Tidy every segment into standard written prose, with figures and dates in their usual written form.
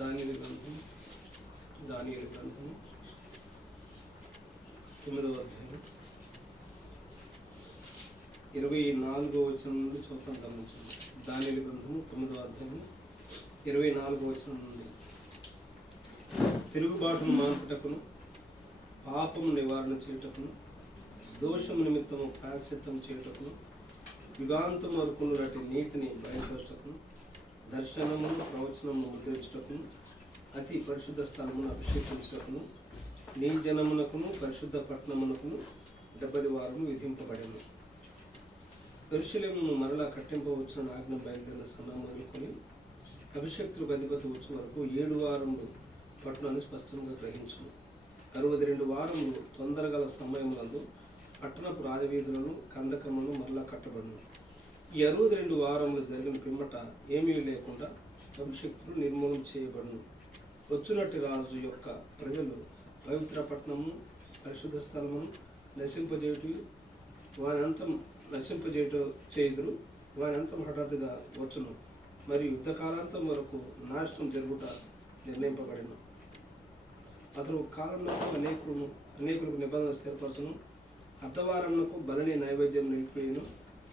దానియేలు గ్రంథం 9వ అధ్యాయం 24వ వచనం నుండి చూద్దాం, గమనించండి. దానియేలు గ్రంథము 9వ అధ్యాయం 24వ వచనం నుండి. తిరుగుబాటును మాన్పుటకును, పాపము నివారణ చేయుటకును, దోషము నిమిత్తము ప్రాయశ్చిత్తం చేయుటకును, యుగాంతం వరకు నాటి నీతిని బయలుపరచుటకును, దర్శనమును ప్రవచనమును ముద్రించుటకును, అతి పరిశుద్ధ స్థలమును అభిషేకించుటకును, నీ జనమునకును పరిశుద్ధ పట్టణమునకును 70 వారము విధింపబడింది. యెరూషలేమును మరలా కట్టింపవచ్చున ఆజ్ఞ బయలుదేరిన సమయం మొదలుకొని అభిషేక్తులకు అధిపతి వచ్చు వరకు 7 వారములు పట్టణాన్ని స్పష్టంగా గ్రహించును. 62 వారములు తొందరగల సమయములందు పట్టణపు రాజవీధులను కందకములను మరలా కట్టబడును. ఈ 62 వారములు జరిగిన పిమ్మట ఏమీ లేకుండా అభిషేక్తులు నిర్మూలన చేయబడును. వచ్చునట్టి రాజు యొక్క ప్రజలు పవిత్ర పట్టణము పరిశుద్ధ స్థలమును నశింపజేయుదురు. వారి అంతం హఠాత్తుగా వచ్చును, మరియు యుద్ధకాలాంతం వరకు నాశనం జరుగుట నిర్ణయింపబడిన. అతను కాలంలో అనేకులకు నిబంధన స్థిరపరచును. అర్ధవారమునకు బలిని నైవేద్యం నిలిపిను.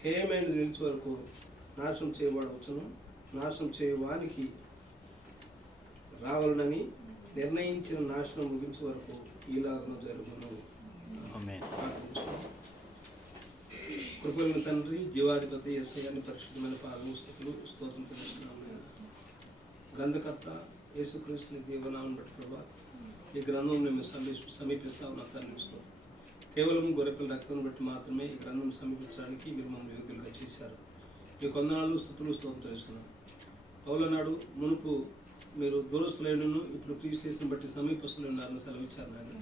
హేయమైన నిలిచి వరకు నాశనం చేయబడవచ్చును. నాశనం చేయవానికి రావాలని నిర్ణయించిన నాశనం ముగించే వరకు ఈలాగను జరుగును. కృపలను తండ్రి, జీవాధిపతి యేసయ్యని పరిశుద్ధమైన పాదములకు స్తుతులు స్తోత్రం తెలుస్తున్నాము. గ్రంథకర్త యేసుక్రీస్తుని దేవనామం బట్టి ప్రభా, ఈ గ్రంథం మేము సమీపిస్తా ఉన్న తండ్రి, కేవలం గొర్రెపిల్ల రక్తం బట్టి మాత్రమే ఈ గ్రంథం సమీపించడానికి మీరు మమ్మల్ని యోగ్యులుగా చేశారు. ఈ కొందనాలు స్తుతులు స్తోత్రం తెలుస్తున్నాం. పౌలనాడు మునుపు మీరు దూరస్తులైనను ఇప్పుడు క్రీస్తుని బట్టి సమీపస్తులు ఉన్నారని సెలవిచ్చారు. నాయన,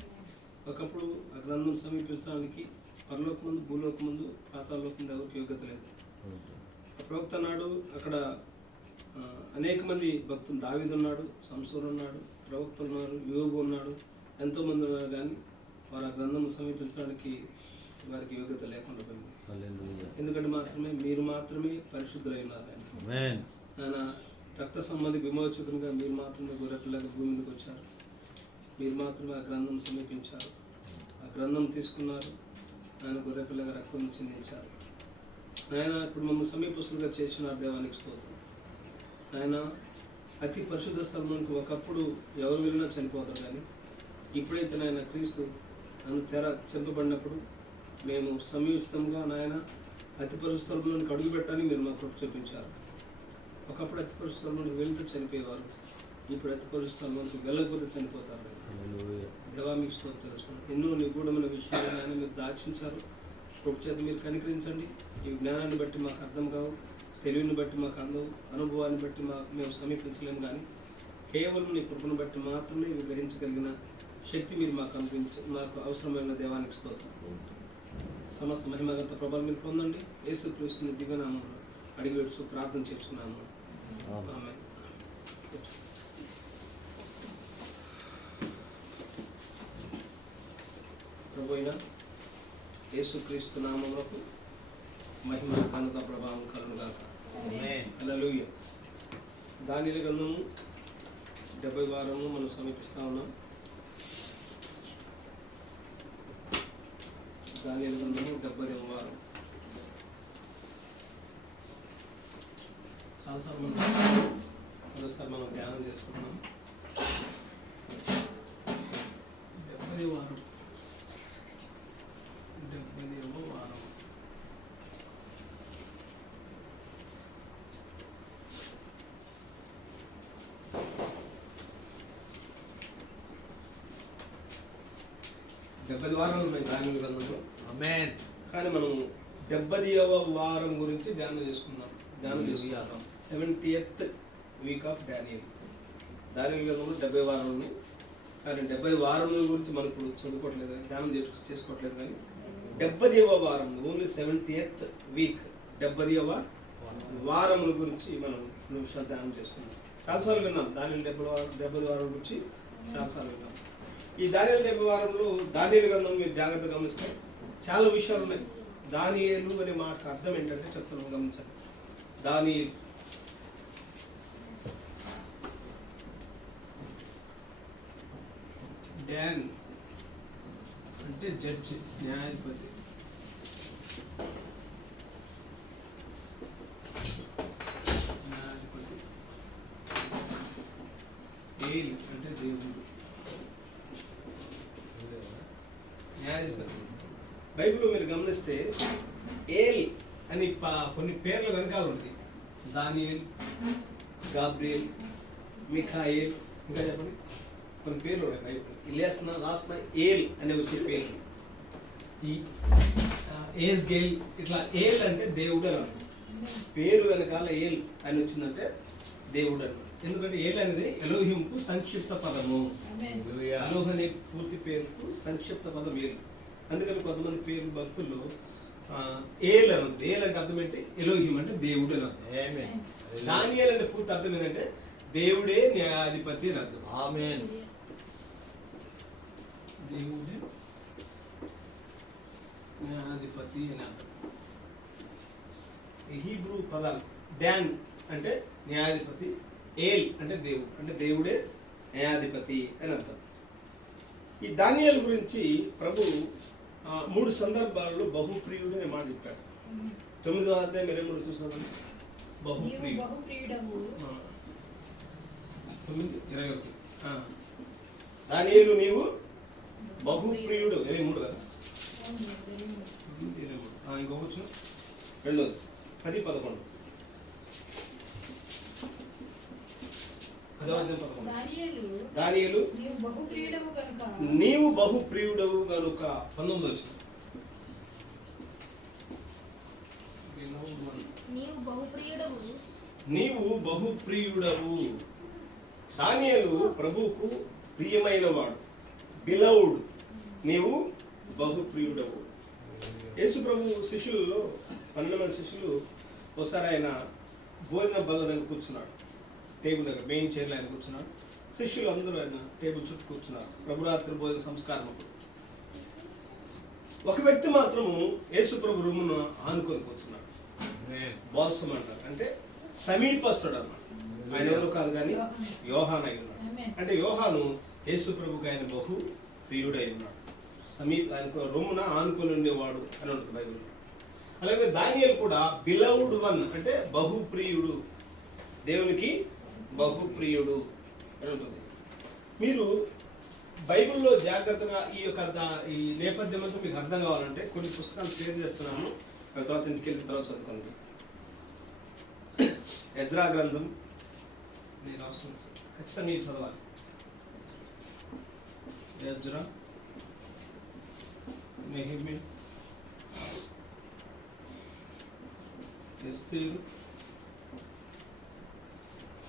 ఒకప్పుడు ఆ గ్రంథం సమీపించడానికి పరలోకమందు, భూలోకమందు, పాతాళలోకమందు ఎవరికి యోగ్యత లేదు. ఆ ప్రవక్త నాడు అక్కడ అనేక మంది భక్తులు, దావీదు ఉన్నాడు, సంసోను ఉన్నాడు, ప్రవక్తలు ఉన్నారు, యోబు ఉన్నాడు, ఎంతోమంది ఉన్నారు. కానీ వారు ఆ గ్రంథం సమీపించడానికి వారికి యోగ్యత లేకుండా పోయింది. ఎందుకంటే మీరు మాత్రమే పరిశుద్ధులై ఉన్నారు. ఆయన రక్త సంబంధి విమోచకునిగా మీరు మాత్రమే గొర్రెపిల్లగా భూమి మీదకి వచ్చారు. మీరు మాత్రమే ఆ గ్రంథం సమీపించారు, ఆ గ్రంథం తీసుకున్నారు, ఆయన గొర్రెపిల్లగా రక్తం చిందించారు. ఆయన ఇప్పుడు మమ్మల్ని సమీపస్తులుగా చేసిన దేవానికి స్తోత్రం. ఆయన అతి పరిశుద్ధ స్థలంలోకి ఒకప్పుడు ఎవరు వెళ్ళినా చనిపోతారు. కానీ ఇప్పుడైతే నాయన క్రీస్తు నన్ను చెంపబడినప్పుడు మేము సమయోచితంగా నాయన అతి పరిశుద్ధ స్థలంలోనికి అడుగు పెట్టడానికి మీరు మా కృప చూపించారు. ఒకప్పుడు అతి పరిశుద్ధ స్థలంలోకి వెళ్తూ చనిపోయేవారు, ఇప్పుడు అతి పరిశుద్ధ స్థలంలోకి వెళ్ళకపోతే చనిపోతారు. దేవా మీకు స్తోత్రం తెలుస్తాను. ఎన్నో నిగూఢమైన విషయాలు మీరు దాచించారు. కృప చేత మీరు కనికరించండి. ఈ జ్ఞానాన్ని బట్టి మాకు అర్థం కావు, తెలివిని బట్టి మాకు అందవు, అనుభవాన్ని బట్టి మేము సమీపించలేము. కానీ కేవలం నీ కృపను బట్టి మాత్రమే గ్రహించగలిగిన శక్తి మీరు మాకు అవసరమైన దేవానికి స్తోత్రం. సమస్త మహిమగంత ప్రభావం మీరు పొందండి. యేసుక్రీస్తుని దివ్యనామములో అడిగి వేడుచు ప్రార్థన చేస్తున్నాము. ఆమేన్. ప్రభు అయిన యేసుక్రీస్తు నామములకు మహిమ, ఘనత, ప్రభావం కలుగుగాక. హల్లెలూయా. దానియేలు గ్రంథము 70 వారము మనం సమీపిస్తా ఉన్నాం. దానియేలు గ్రంథము 70వ వారం. చాలాసార్లు మరోసారి మనం ధ్యానం చేసుకుంటున్నాం. 70వ వారం. డెబ్బై వారాలు ఉన్నాయి దానియేలు గ్రంథంలో. కానీ మనం 70వ వారం గురించి ధ్యానం చేసుకుంటాం. 70th week off Daniel. దానియేలు గ్రంథంలో 70 వారాలు ఉన్నాయి. కానీ 70 వారముల గురించి మనం ఇప్పుడు చదువుకోవట్లేదు, ధ్యానం చేసుకోవట్లేదు. కానీ 70వ వారం, ఓన్లీ 70th వీక్, 70వ వారముల గురించి మనం నిమిషాలు ధ్యానం చేసుకున్నాం. చాలాసార్లు విన్నాం దానియేలు 70 వారం గురించి చాలాసార్లు విన్నాం. ఈ దానియేలు 70 వారంలో దానియేలు గ్రంథం మీరు జాగ్రత్తగా గమనిస్తే చాలా విషయాలు ఉన్నాయి. దానియేలు అనే మాటకు అర్థం ఏంటంటే చెప్తున్నాం, గమనించండి. డాన్ అంటే జడ్జి, న్యాయాధిపతి. న్యాయాధిపతి. ఏల్ అంటే దేవుడు, న్యాయాధిపతి. బైబిల్లో మీరు గమనిస్తే ఏల్ అని కొన్ని పేర్లు వెనకాల ఉంది. దానియేల్, గాబ్రియల్, మిఖాయేల్, ఇంకా చెప్పండి కొన్ని పేర్లు ఉన్నాయి బైబిల్. ఇలియాస్న లాస్ట్ ఏల్ అనే వచ్చే పేరు. ఈ ఏస్గేల్, ఇట్లా ఏల్ అంటే దేవుడు అని పేరు వెనకాల ఏల్ అని వచ్చిందంటే దేవుడు అని. ఎందుకంటే ఏల్ అనేది ఎలోహింకు సంక్షిప్త పదము. ఎలోహ్ అనే పూర్తి పేరుకు సంక్షిప్త పదం ఏల్. అందుకని కొంతమంది పేరు భక్తుల్లో ఏల్ అని ఉంది. ఏల్ అంటే అర్థం ఏంటి? ఎలోహిం అంటే దేవుడు అని అర్థం. దానియేల్ అంటే పూర్తి అర్థం ఏంటంటే దేవుడే న్యాయాధిపతి అని అర్థం. ఆమేన్. దేవుడే న్యాయాధిపతి అని అర్థం. హీబ్రూ పదాలు డాన్ అంటే న్యాయాధిపతి, ఏల్ అంటే దేవుడు, అంటే దేవుడే న్యాయాధిపతి అని అర్థం. ఈ దానియేలు గురించి ప్రభు 3 సందర్భాల్లో బహుప్రియుడు అనే మాట చెప్పాడు. 9వ అధ్యాయం 23 చూసాను. దానియేలు నీవు బహుప్రియుడు. 23 కదా. ఇంకొకటి 2, 10, 11. దానియేలు నీవు బహుప్రియుడవు గనుక 19 వచ్చింది. నీవు బహుప్రియుడవు. దానియేలు ప్రభువుకు ప్రియమైన వాడు, బిలౌడ్. నీవు బహుప్రియుడవు. యేసు ప్రభు శిష్యులలో 12 మంది శిష్యులు ఒకసారి ఆయన భోజన బల్ల దగ్గర కూర్చున్నాడు. టేబుల్ దగ్గర మెయిన్ చైర్లో ఆయన కూర్చున్నాడు. శిష్యులు అందరూ ఆయన టేబుల్ చుట్టూ కూర్చున్నారు. ప్రభురాత్రి భోజన సంస్కారం. ఒక వ్యక్తి మాత్రము యేసు ప్రభు రూమును ఆనుకొని కూర్చున్నాడు. బాల్సం అంటారు, అంటే సమీపస్తుడు అన్నమాట. ఆయన ఎవరు కాదు కానీ యోహాను అయి ఉన్నాడు. అంటే యోహాను యేసు ప్రభుకి ఆయన బహు ప్రియుడై ఉన్నాడు. ఆయన రొమ్మున ఆనుకొని ఉండేవాడు అని ఉంటుంది బైబిల్. అలాగే దానియేలు కూడా బిలౌడ్ వన్, అంటే బహుప్రియుడు, దేవునికి బహుప్రియుడు అని ఉంటుంది. మీరు బైబిల్లో జాగ్రత్తగా ఈ నేపథ్యం అంతా మీకు అర్థం కావాలంటే కొన్ని పుస్తకాలు పేరు చెప్తున్నాను, తర్వాత ఇంటికి వెళ్ళిన తర్వాత చదువుకోండి. ఎజ్రా గ్రంథం నేను రాస్తున్నాను, ఖచ్చితంగా మీరు చదవాలి. ఎజ్రా, నెహెమ్యా, ఎస్తేరు,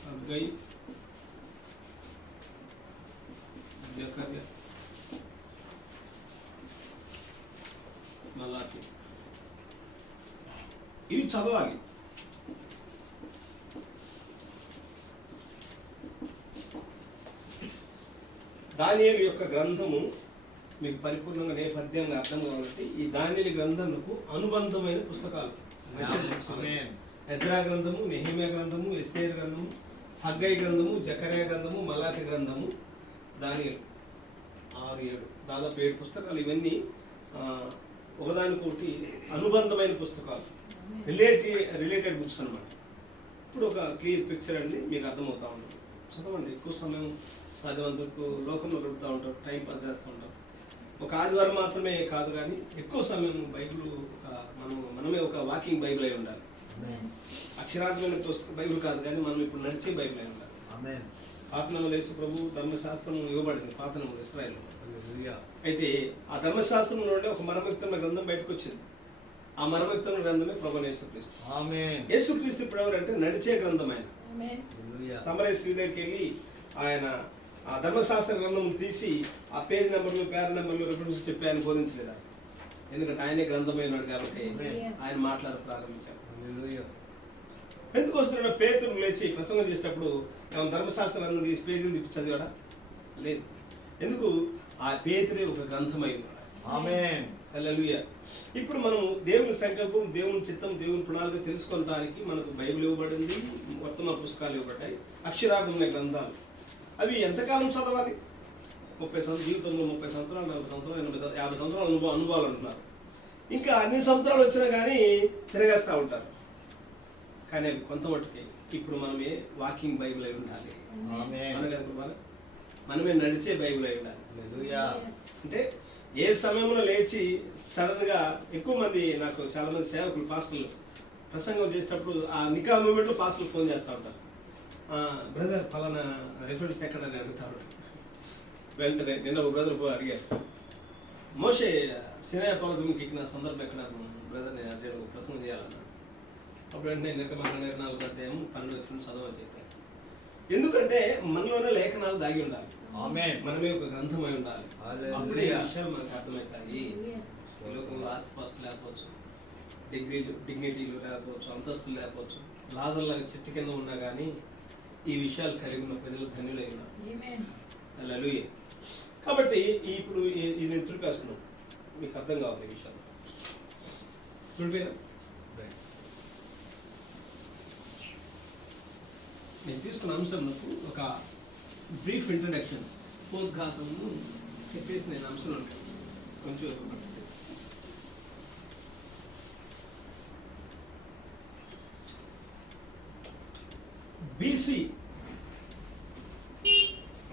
హగ్గై, జకర్యా, మలాకి. ఇవి చదవాలి. దానియేలు యొక్క గ్రంథము మీకు పరిపూర్ణంగా నేపథ్యంగా అర్థం కావాలంటే ఈ దానియేలు గ్రంథముకు అనుబంధమైన పుస్తకాలు. ఎజ్రా గ్రంథము, నెహెమ్యా గ్రంథము, ఎస్తేరు గ్రంథము, హగ్గై గ్రంథము, జకర్యా గ్రంథము, మలాకి గ్రంథము, దానియేలు 6, 7 దాదాపు 7 పుస్తకాలు. ఇవన్నీ ఒకదానికొకటి అనుబంధమైన పుస్తకాలు, రిలేటెడ్ బుక్స్ అన్నమాట. ఇప్పుడు ఒక క్లియర్ పిక్చర్ అండి మీకు అర్థమవుతా ఉంటుంది. చదవండి. ఎక్కువ సమయం సాధ్యమంతకు లోకంలో గడుపుతూ ఉంటారు, టైం పాస్ చేస్తూ ఉంటారు. ఒక ఆదివారం మాత్రమే కాదు కానీ ఎక్కువ సమయం బైబిల్ మనమే ఒక వాకింగ్ బైబిల్ అయి ఉండాలి. అక్షరార్థమైన పుస్తకం బైబిల్ కాదు కానీ మనం ఇప్పుడు నడిచే బైబిల్ అయి ఉండాలి. పాత నిబంధనలో యేసు ప్రభు ధర్మశాస్త్రం ఇవ్వబడింది పాత నిబంధనలో ఇశ్రాయేలులో. అయితే ఆ ధర్మశాస్త్రంలో నుండి ఒక మర్మయుక్తమైన గ్రంథం బయటకు వచ్చింది. ఆ మర్మయుక్తమైన గ్రంథమే ప్రభువైన యేసుక్రీస్తు. యేసుక్రీస్తు ఇప్పుడు ఎవరంటే నడిచే గ్రంథం. ఆయన సమరయ స్త్రీ దగ్గరికి వెళ్ళి ఆయన ఆ ధర్మశాస్త్ర గ్రంథం తీసి ఆ పేజ్ నెంబర్లు, పేర నెంబర్లు, రిఫరెన్స్ చెప్పి ఆయన బోధించలేదా? ఎందుకంటే ఆయనే గ్రంథమై ఉన్నాడు కాబట్టి ఆయన మాట్లాడ ప్రారంభించాడు. పెంతెకొస్తు పేతురు లేచి ప్రసంగం చేసేటప్పుడు ధర్మశాస్త్రాలను తీసి పేజీలు తిప్పి చదివాడా? లేదు. ఎందుకు? ఆ పేతురే ఒక గ్రంథమై ఉన్నాడు. ఆమేన్, హల్లెలూయా. ఇప్పుడు మనం దేవుని సంకల్పం, దేవుని చిత్తం, దేవుని ప్రణాళిక తెలుసుకోవడానికి మనకు బైబిల్ ఇవ్వబడింది, వర్తమాన పుస్తకాలు ఇవ్వబడ్డాయి, అక్షరార్థమైన గ్రంథాలు. అవి ఎంతకాలం చదవాలి? జీవితంలో 30 సంవత్సరాలు, 40 సంవత్సరాలు, 50 సంవత్సరాలు అనుభవాలు అంటున్నారు. ఇంకా అన్ని సంవత్సరాలు వచ్చినా కానీ తిరగేస్తూ ఉంటారు. కానీ అవి కొంత మట్టుకి ఇప్పుడు మనమే వాకింగ్ బైబిల్ అయి ఉండాలి. మనమే నడిచే బైబిల్ అయి ఉండాలి. అంటే ఏ సమయంలో లేచి సడన్ గా ఎక్కువ మంది, నాకు చాలా మంది సేవకులు, పాస్టర్లు ప్రసంగం చేసేటప్పుడు ఆ నికా మూమెంట్ లో పాస్టర్లు ఫోన్ చేస్తూ ఉంటారు. బ్రదర్ పలానా రెఫరెన్స్ ఎక్కడని అడుగుతారు. వెంటనే నిన్న ఒక బ్రదర్ అడిగారు, మోషే సినాయ పర్వతంకి ఎక్కిన సందర్భం ఎక్కడ బ్రదర్, నేను అర్జెంట్ ఒక ప్రసంగం చేయాలన్నా. అప్పుడు వెంటనే నిర్గమకాండ 4వ అధ్యాయం 12 వచనం చదవని చెప్పారు. ఎందుకంటే మనలోనే లేఖనాలు దాగి ఉండాలి. మనమే ఒక గ్రంథమై ఉండాలి. అప్పుడే విషయాలు మనకు అర్థమవుతాయి. ఈ లోకంలో ఆస్తిపాస్తులు లేకపోవచ్చు, డిగ్నిటీలు లేకపోవచ్చు, అంతస్తులు లేకపోవచ్చు, లాదర్లాగా చెట్టు కింద ఉన్నా కానీ ఈ విషయాలు కలిగి ఉన్న ప్రజలు ధన్యులై ఉన్నారు. హల్లెలూయా. కాబట్టి ఇప్పుడు ఇది నేను తుడిపేస్తున్నాను, మీకు అర్థం కావాలి ఈ విషయాలు. తుడిపోయినా నేను తీసుకున్న అంశంకు ఒక బ్రీఫ్ ఇంట్రడక్షన్, ఉపోద్ఘాతము చెప్పేసి నేను అంశం కొంచెం BC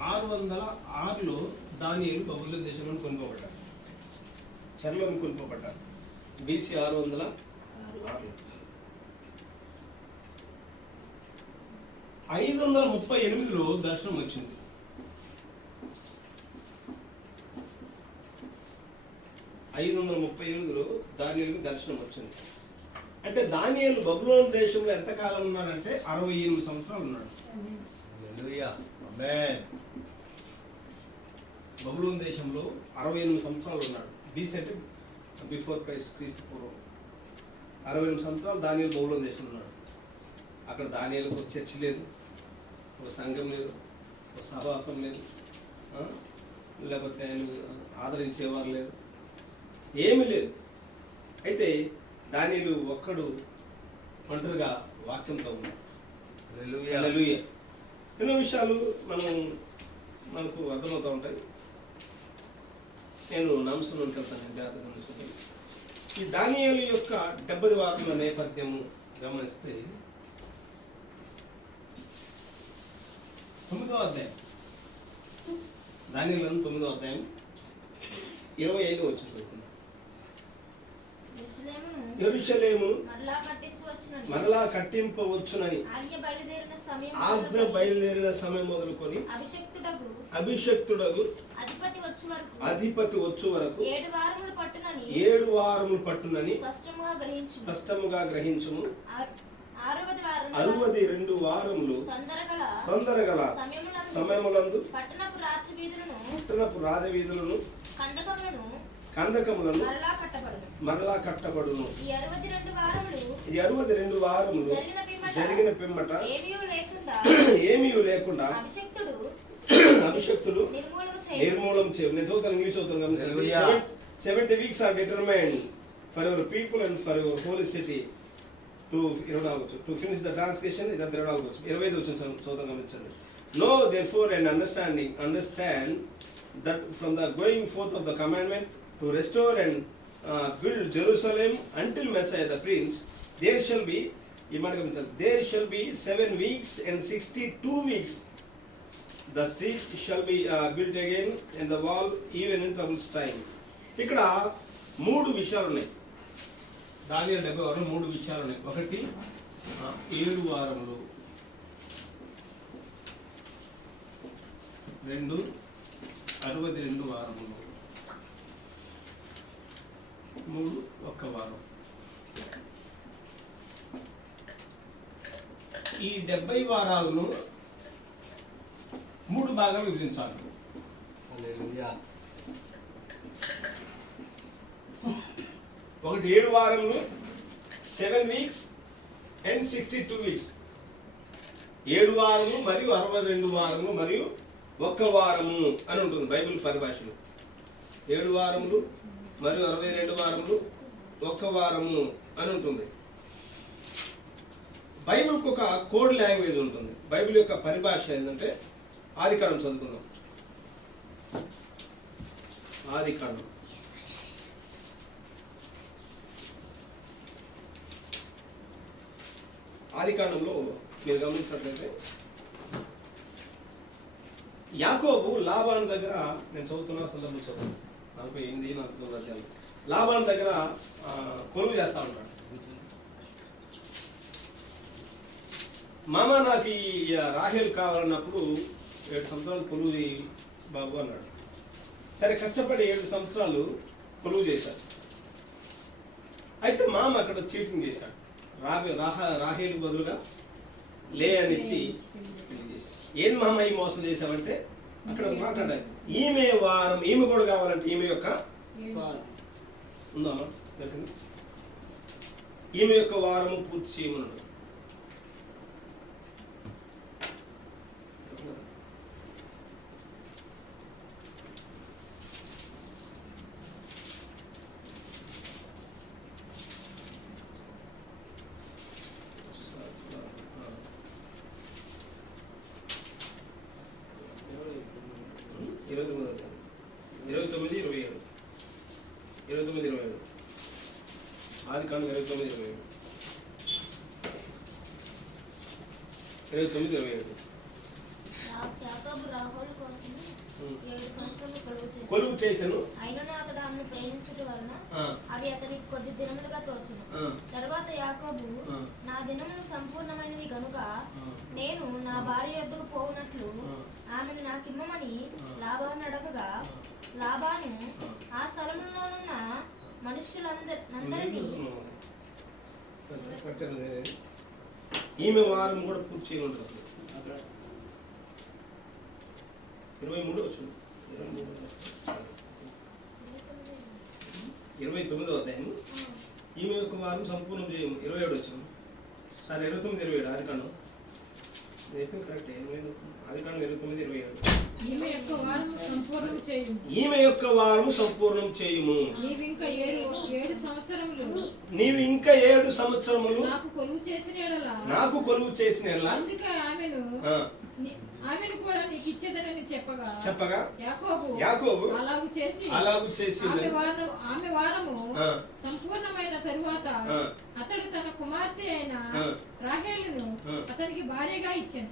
606లో దానియేలు బబులోను దేశంలో కొనుక్కోబడ్డాడు, చెరలోని కొనుక్కోబడ్డాడు. BC 606. 538లో దర్శనం వచ్చింది. 538లో దానియేలుకు దర్శనం వచ్చింది. అంటే దానియేలు బబులోను దేశంలో ఎంతకాలం ఉన్నాడంటే 68 సంవత్సరాలు ఉన్నాడు. బబులోను దేశంలో 68 సంవత్సరాలు ఉన్నాడు. BC అంటే బిఫోర్ క్రైస్ట్, క్రీస్తు పూర్వం 68 సంవత్సరాలు దానియేలు బబులోను దేశంలో ఉన్నాడు. అక్కడ దానియేలుకు ఒక చర్చి లేదు, ఒక సంఘం లేదు, ఒక సహవాసం లేదు, లేకపోతే ఆదరించేవారు లేరు, ఏమీ లేదు. అయితే దానియేలు ఒక్కడు ఒంటరిగా వాక్యంతో ఉన్నాడు. హల్లెలూయా. ఎన్నో విషయాలు మనకు అర్థమవుతూ ఉంటాయి. నేను అంశంలోకి వెళ్తాను జాగ్రత్తగా. ఈ దానియేలు యొక్క 70 వారముల నేపథ్యము గమనిస్తే 9వ అధ్యాయం, దానియేలు 9వ అధ్యాయం 25వ వచనం చదువుకున్నాం. యెరూషలేము మరలా కట్టింపవచ్చునని ఆజ్ఞ బయలుదేరిన సమయం మొదలుకొని అభిషక్తుడగు అధిపతి వచ్చు వరకు 7 వారములు పట్టునని స్పష్టముగా గ్రహించుము. 62 వారములు తొందరగల సమయములందు పట్టణపు రాజవీధులను కందకములను మరలా కట్టబడును. ఈ 62 వారములు జరిగిన పిమ్మట ఏమీ లేకుండా అభిషక్తులు నిర్మూలం చేయు. నేను చదువుతాను, ఇంగ్లీష్ చదువుతాను. 70 weeks are determined for your people and for your holy city to finish the transgression. ఇది 24 వచ్చు. 25 వచ్చిన చదువుతాం గమనించండి. Know therefore and understand that from the going forth of the commandment to restore and build Jerusalem until Messiah the Prince, there shall be 7 weeks and 62 weeks. The street shall be built again and the wall even in trouble's time. ఇక్కడ 3 విషయాలు ఉన్నాయి. దానియేలు 70 వారంలో 3 విషయాలు ఉన్నాయి. ఒకటి 7 వారములు, 2 62 వారములు, 3 1 వారం. ఈ 70 వారాలను 3 భాగాలు విభజించాలి. ఒకటి 7 వారములు, 7 weeks and 62 weeks. 7 వారము మరియు 62 వారము మరియు 1 వారము అని ఉంటుంది బైబిల్ పరిభాషలో. 7 వారములు మరియు 62 వారములు, 1 వారము అని ఉంటుంది. బైబిల్కి ఒక కోడ్ లాంగ్వేజ్ ఉంటుంది. బైబిల్ యొక్క పరిభాష ఏంటంటే, ఆదికాండం చదువుకుందాం. ఆదికాండం. ఆదికాండంలో మీరు గమనించినట్లయితే యాకోబు లాబాను దగ్గర, నేను చదువుతున్న సందర్భం చదువు 48, 49 అధ్యాయాలు, లాబాను దగ్గర కొలువు చేస్తా ఉంటాడు. మామ నాకు ఈ రాహేలు కావాలన్నప్పుడు 7 సంవత్సరాలు కొలువు బాబు అన్నాడు. సరే, కష్టపడి 7 సంవత్సరాలు కొలువు చేశాడు. అయితే మామ అక్కడ చీటింగ్ చేశాడు. రాహేలు బదులుగా లే అని ఇచ్చి పెళ్లి చేశాడు. ఏం మామ ఈ మోసం చేశావంటే అక్కడ మాట్లాడాలి. ఈమె వారం, ఈమె కూడా కావాలంటే ఈమె యొక్క ఉందా, ఈమె యొక్క వారము పూర్తి చేయమన్నాడు. ఆదికాండం 29:27 కొలువు చేసెను. అయినను అతడు ఆమెను ప్రేమించుట వలన అవి అతనికి కొద్ది దినములుగా తోచెను. తరువాత యాకోబు, నా దినములు సంపూర్ణమైనవి గనుక నేను నా భార్య యొద్దకు పోవునట్లు ఆమెను నాకిమ్మమని లాబాను అడగగా, లాబాను ఆ స్థలములోనున్న మనుష్యులందరినీ ఈమె వారం కూడా పూర్తి చేయమంటారు. 23 వచ్చింది, 29వ అధ్యాయం. ఈమె యొక్క వారం సంపూర్ణం చేయము. 27 వచ్చింది. సరే, 29, 27 ఆదికాండం కరెక్ట్. ఆదికాండం 29:27. ఈమె యొక్క వారము సంపూర్ణం చేయుము. ఈమె యొక్క వారము సంపూర్ణం చేయుము. నీవు ఇంకా 7 సంవత్సరములు నాకు కొలువు చేసిన ఎడల అందుకే ఆమెను కూడా నీకు ఇచ్చేదనని చెప్పగా యాకోబు అలాగు చేసి ఆమె వారము సంపూర్ణమైన తరువాత అతడు తన కుమార్తె అయిన రాహేలును అతనికి భార్యగా ఇచ్చాను.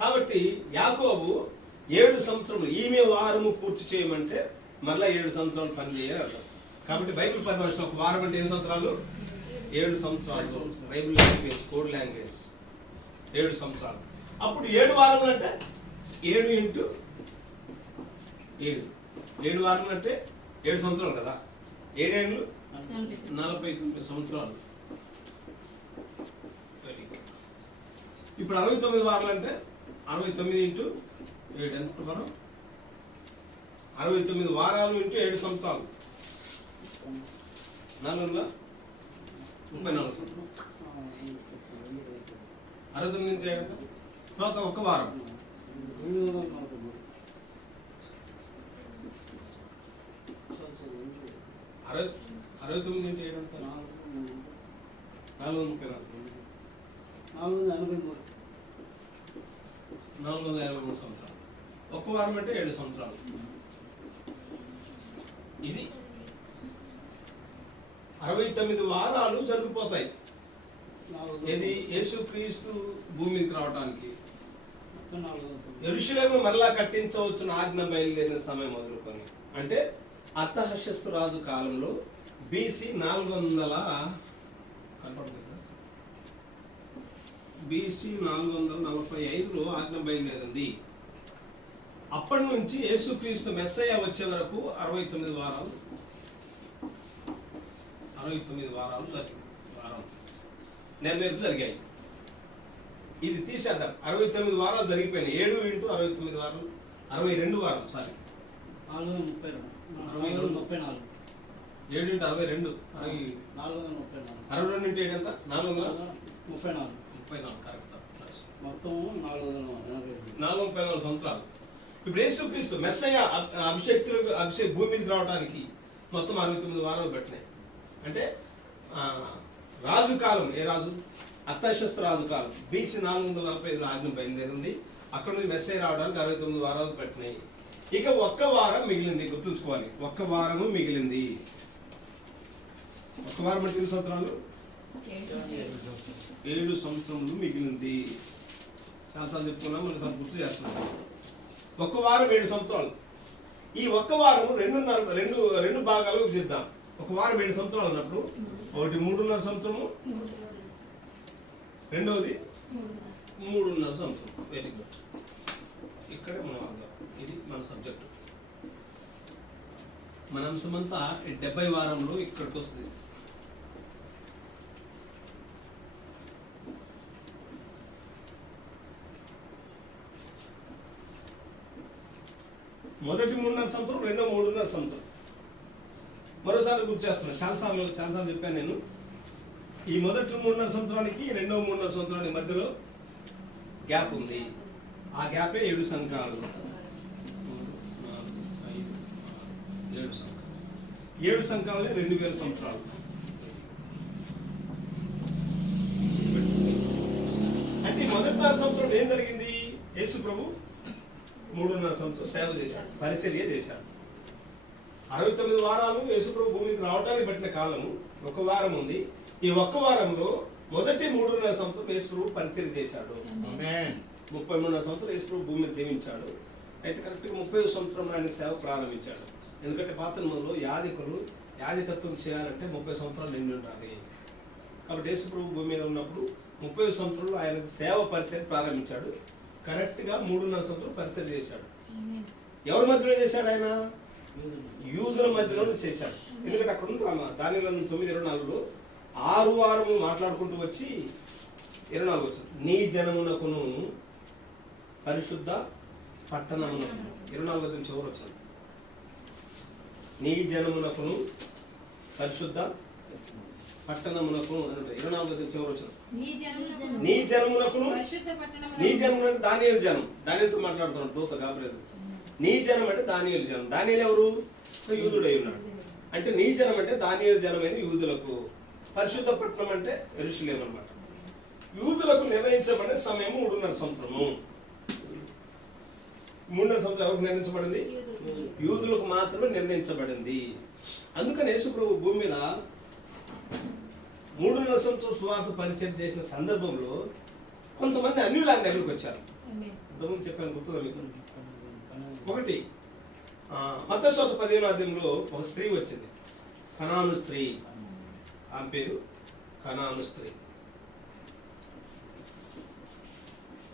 కాబట్టి యాకోబు 7 సంవత్సరములు, ఈమె వారము పూర్తి చేయమంటే మరలా 7 సంవత్సరాలు పని చేయాలి. కాబట్టి బైబిల్ పరిభాషలో ఒక వారం అంటే ఎన్ని సంవత్సరాలు? 7 సంవత్సరాలు. బైబిల్ లాంగ్వేజ్, కోడ్ లాంగ్వేజ్ 7 సంవత్సరాలు. అప్పుడు 7 వారములు అంటే 7 × 7. 7 వారములు అంటే 7 సంవత్సరాలు కదా. 7 ఏళ్ళు 49 సంవత్సరాలు. ఇప్పుడు 69 వారాలు అంటే 69 × 7 ఎంత ప్రకారం? 69 వారాలు × 7 సంవత్సరాలు 434. 69 × 7 తర్వాత ఒక వారం 69 × 7 అంతా 483 సంవత్సరాలు. ఒక్క వారం అంటే 7 సంవత్సరాలు. ఇది 69 వారాలు జరిగిపోతాయి. ఇది యేసుక్రీస్తు భూమి మీదకి రావడానికి. యెరూషలేమును మరలా కట్టించవచ్చున ఆజ్ఞ బయలుదేరిన సమయం మొదలుకొని, అంటే అర్తహషస్తు రాజు కాలంలో BC 445లో ఆజ్ఞ బయలుదేరింది. అప్పటి నుంచి యేసుక్రీస్తు మెస్సయ్య వచ్చే వరకు 69 వారాలు నెరవేర్పు జరిగాయి. ఇది తీసేద్దాం. 69 వారాలు జరిగిపోయినాయి. 7 × 69 వారాలు 62 వారాలు. సారీ, 432. 7 × 62 62 × 7 ఎంత? 434. కరెక్ట్. మొత్తం 434 సంవత్సరాలు. ఇప్పుడు యేసుక్రీస్తు మెస్సయ్య అభిషేక్ భూమి మీదకి రావడానికి మొత్తం 69 వారాలు పట్టినాయి. అంటే రాజు కాలం, ఏ రాజు? అర్తహషస్తు రాజు కాలం. BC 445లో ఆజ్ఞ బయలుదేరింది. అక్కడ నుంచి మెస్సయ్య రావడానికి 69 వారాలు పట్టినాయి. ఇక ఒక్క వారం మిగిలింది, గుర్తుంచుకోవాలి. ఒక్క వారము మిగిలింది. ఒక్క వారం అంటే 7 సంవత్సరాలు, 7 సంవత్సరములు మిగిలింది. చాలాసార్లు చెప్పుకున్నాం, మనకు గుర్తు చేస్తున్నాం. ఒక్క వారం 7 సంవత్సరాలు. ఈ ఒక్క వారం రెండు భాగాలు చేద్దాం. ఒక వారం 7 సంవత్సరాలు అన్నప్పుడు ఒకటి 3.5 సంవత్సరము, రెండవది 3.5 సంవత్సరం. Very good. ఇక్కడే మనం ఇది మన సబ్జెక్టు. మన అంశమంతా 70 వారంలో ఇక్కడికి వస్తుంది. మొదటి 3.5 సంవత్సరం, రెండో 3.5 సంవత్సరం. మరోసారి గుర్తు చేస్తున్నాను, చాలాసార్లు చెప్పాను నేను. ఈ మొదటి 3.5 సంవత్సరానికి రెండో 3.5 సంవత్సరానికి మధ్యలో గ్యాప్ ఉంది. ఆ గ్యాపే 7 సంవత్సరాలు. 7 సంవత్సరాలే 2000 సంవత్సరాలు. అంటే మొదటి 4 సంవత్సరం ఏం జరిగింది? యేసు ప్రభు 3.5 సంవత్సరం సేవ చేశాడు, పరిచర్య చేశాడు. 69 వారాలు యేసు ప్రభు భూమికి రావడానికి పట్టిన కాలము ఒక వారం ఉంది. ఈ ఒక్క వారంలో మొదటి 3.5 సంవత్సరం యేసు ప్రభు పరిచర్య చేశాడు. 33 సంవత్సరం యేసు ప్రభు భూమి మీద జీవించాడు. అయితే కరెక్ట్గా 30వ సంవత్సరం ఆయన సేవ ప్రారంభించాడు. ఎందుకంటే పాత నిబంధనలో యాజకులు యాజకత్వం చేయాలంటే 30 సంవత్సరాలు నిండి ఉండాలి. కాబట్టి యేసు ప్రభు భూమి మీద ఉన్నప్పుడు 30వ సంవత్సరంలో ఆయన సేవ పరిచర్య ప్రారంభించాడు. కరెక్ట్గా 3.5 సంవత్సరం పరిచర్య చేశాడు. ఎవరి మధ్యలో చేశాడు? ఆయన యూదుల మధ్యలో చేశాడు. ఎందుకంటే అక్కడ ఉంది దానిలో 9:24 6 వారము మాట్లాడుకుంటూ వచ్చి 24 వచ్చాడు. నీ జనమునకును పరిశుద్ధ పట్టణమునకు 24 చివరి వచ్చాడు. నీ జనమునకును పరిశుద్ధ పట్టణమునకు అని 24 చివరి వచ్చాడు. నీ జనమునకును దానియేలు జనం. దానియేలుతో మాట్లాడుతున్నాడు దూత గాబ్రియలు. నీ జనం అంటే దానియేలు జనం. దానియేలు ఎవరు? యూదుడై ఉన్నాడు. అంటే నీ జనం అంటే దానియేలు జనమైన యూదులకు, పరిశుద్ధ పట్టణం అంటే యెరూషలేము అన్నమాట. యూదులకు నిర్ణయించబడిన సమయం 3.5 సంవత్సరము. 3.5 సంవత్సరం ఎవరికి నిర్ణయించబడింది? యూదులకు మాత్రమే నిర్ణయించబడింది. అందుకని యేసు ప్రభు భూమి మీద 3.5 సంవత్సరం సువార్త పరిచయం చేసిన సందర్భంలో కొంతమంది అన్యులు ఆయన దగ్గరికి వచ్చారు. ఇంతకుముందు చెప్పాను, గుర్తుందా మీకు? ఒకటి మత్తయి సువార్త 15వ అధ్యాయంలో ఒక స్త్రీ వచ్చింది, కనాను స్త్రీ. ఆమె పేరు కనాను స్త్రీ.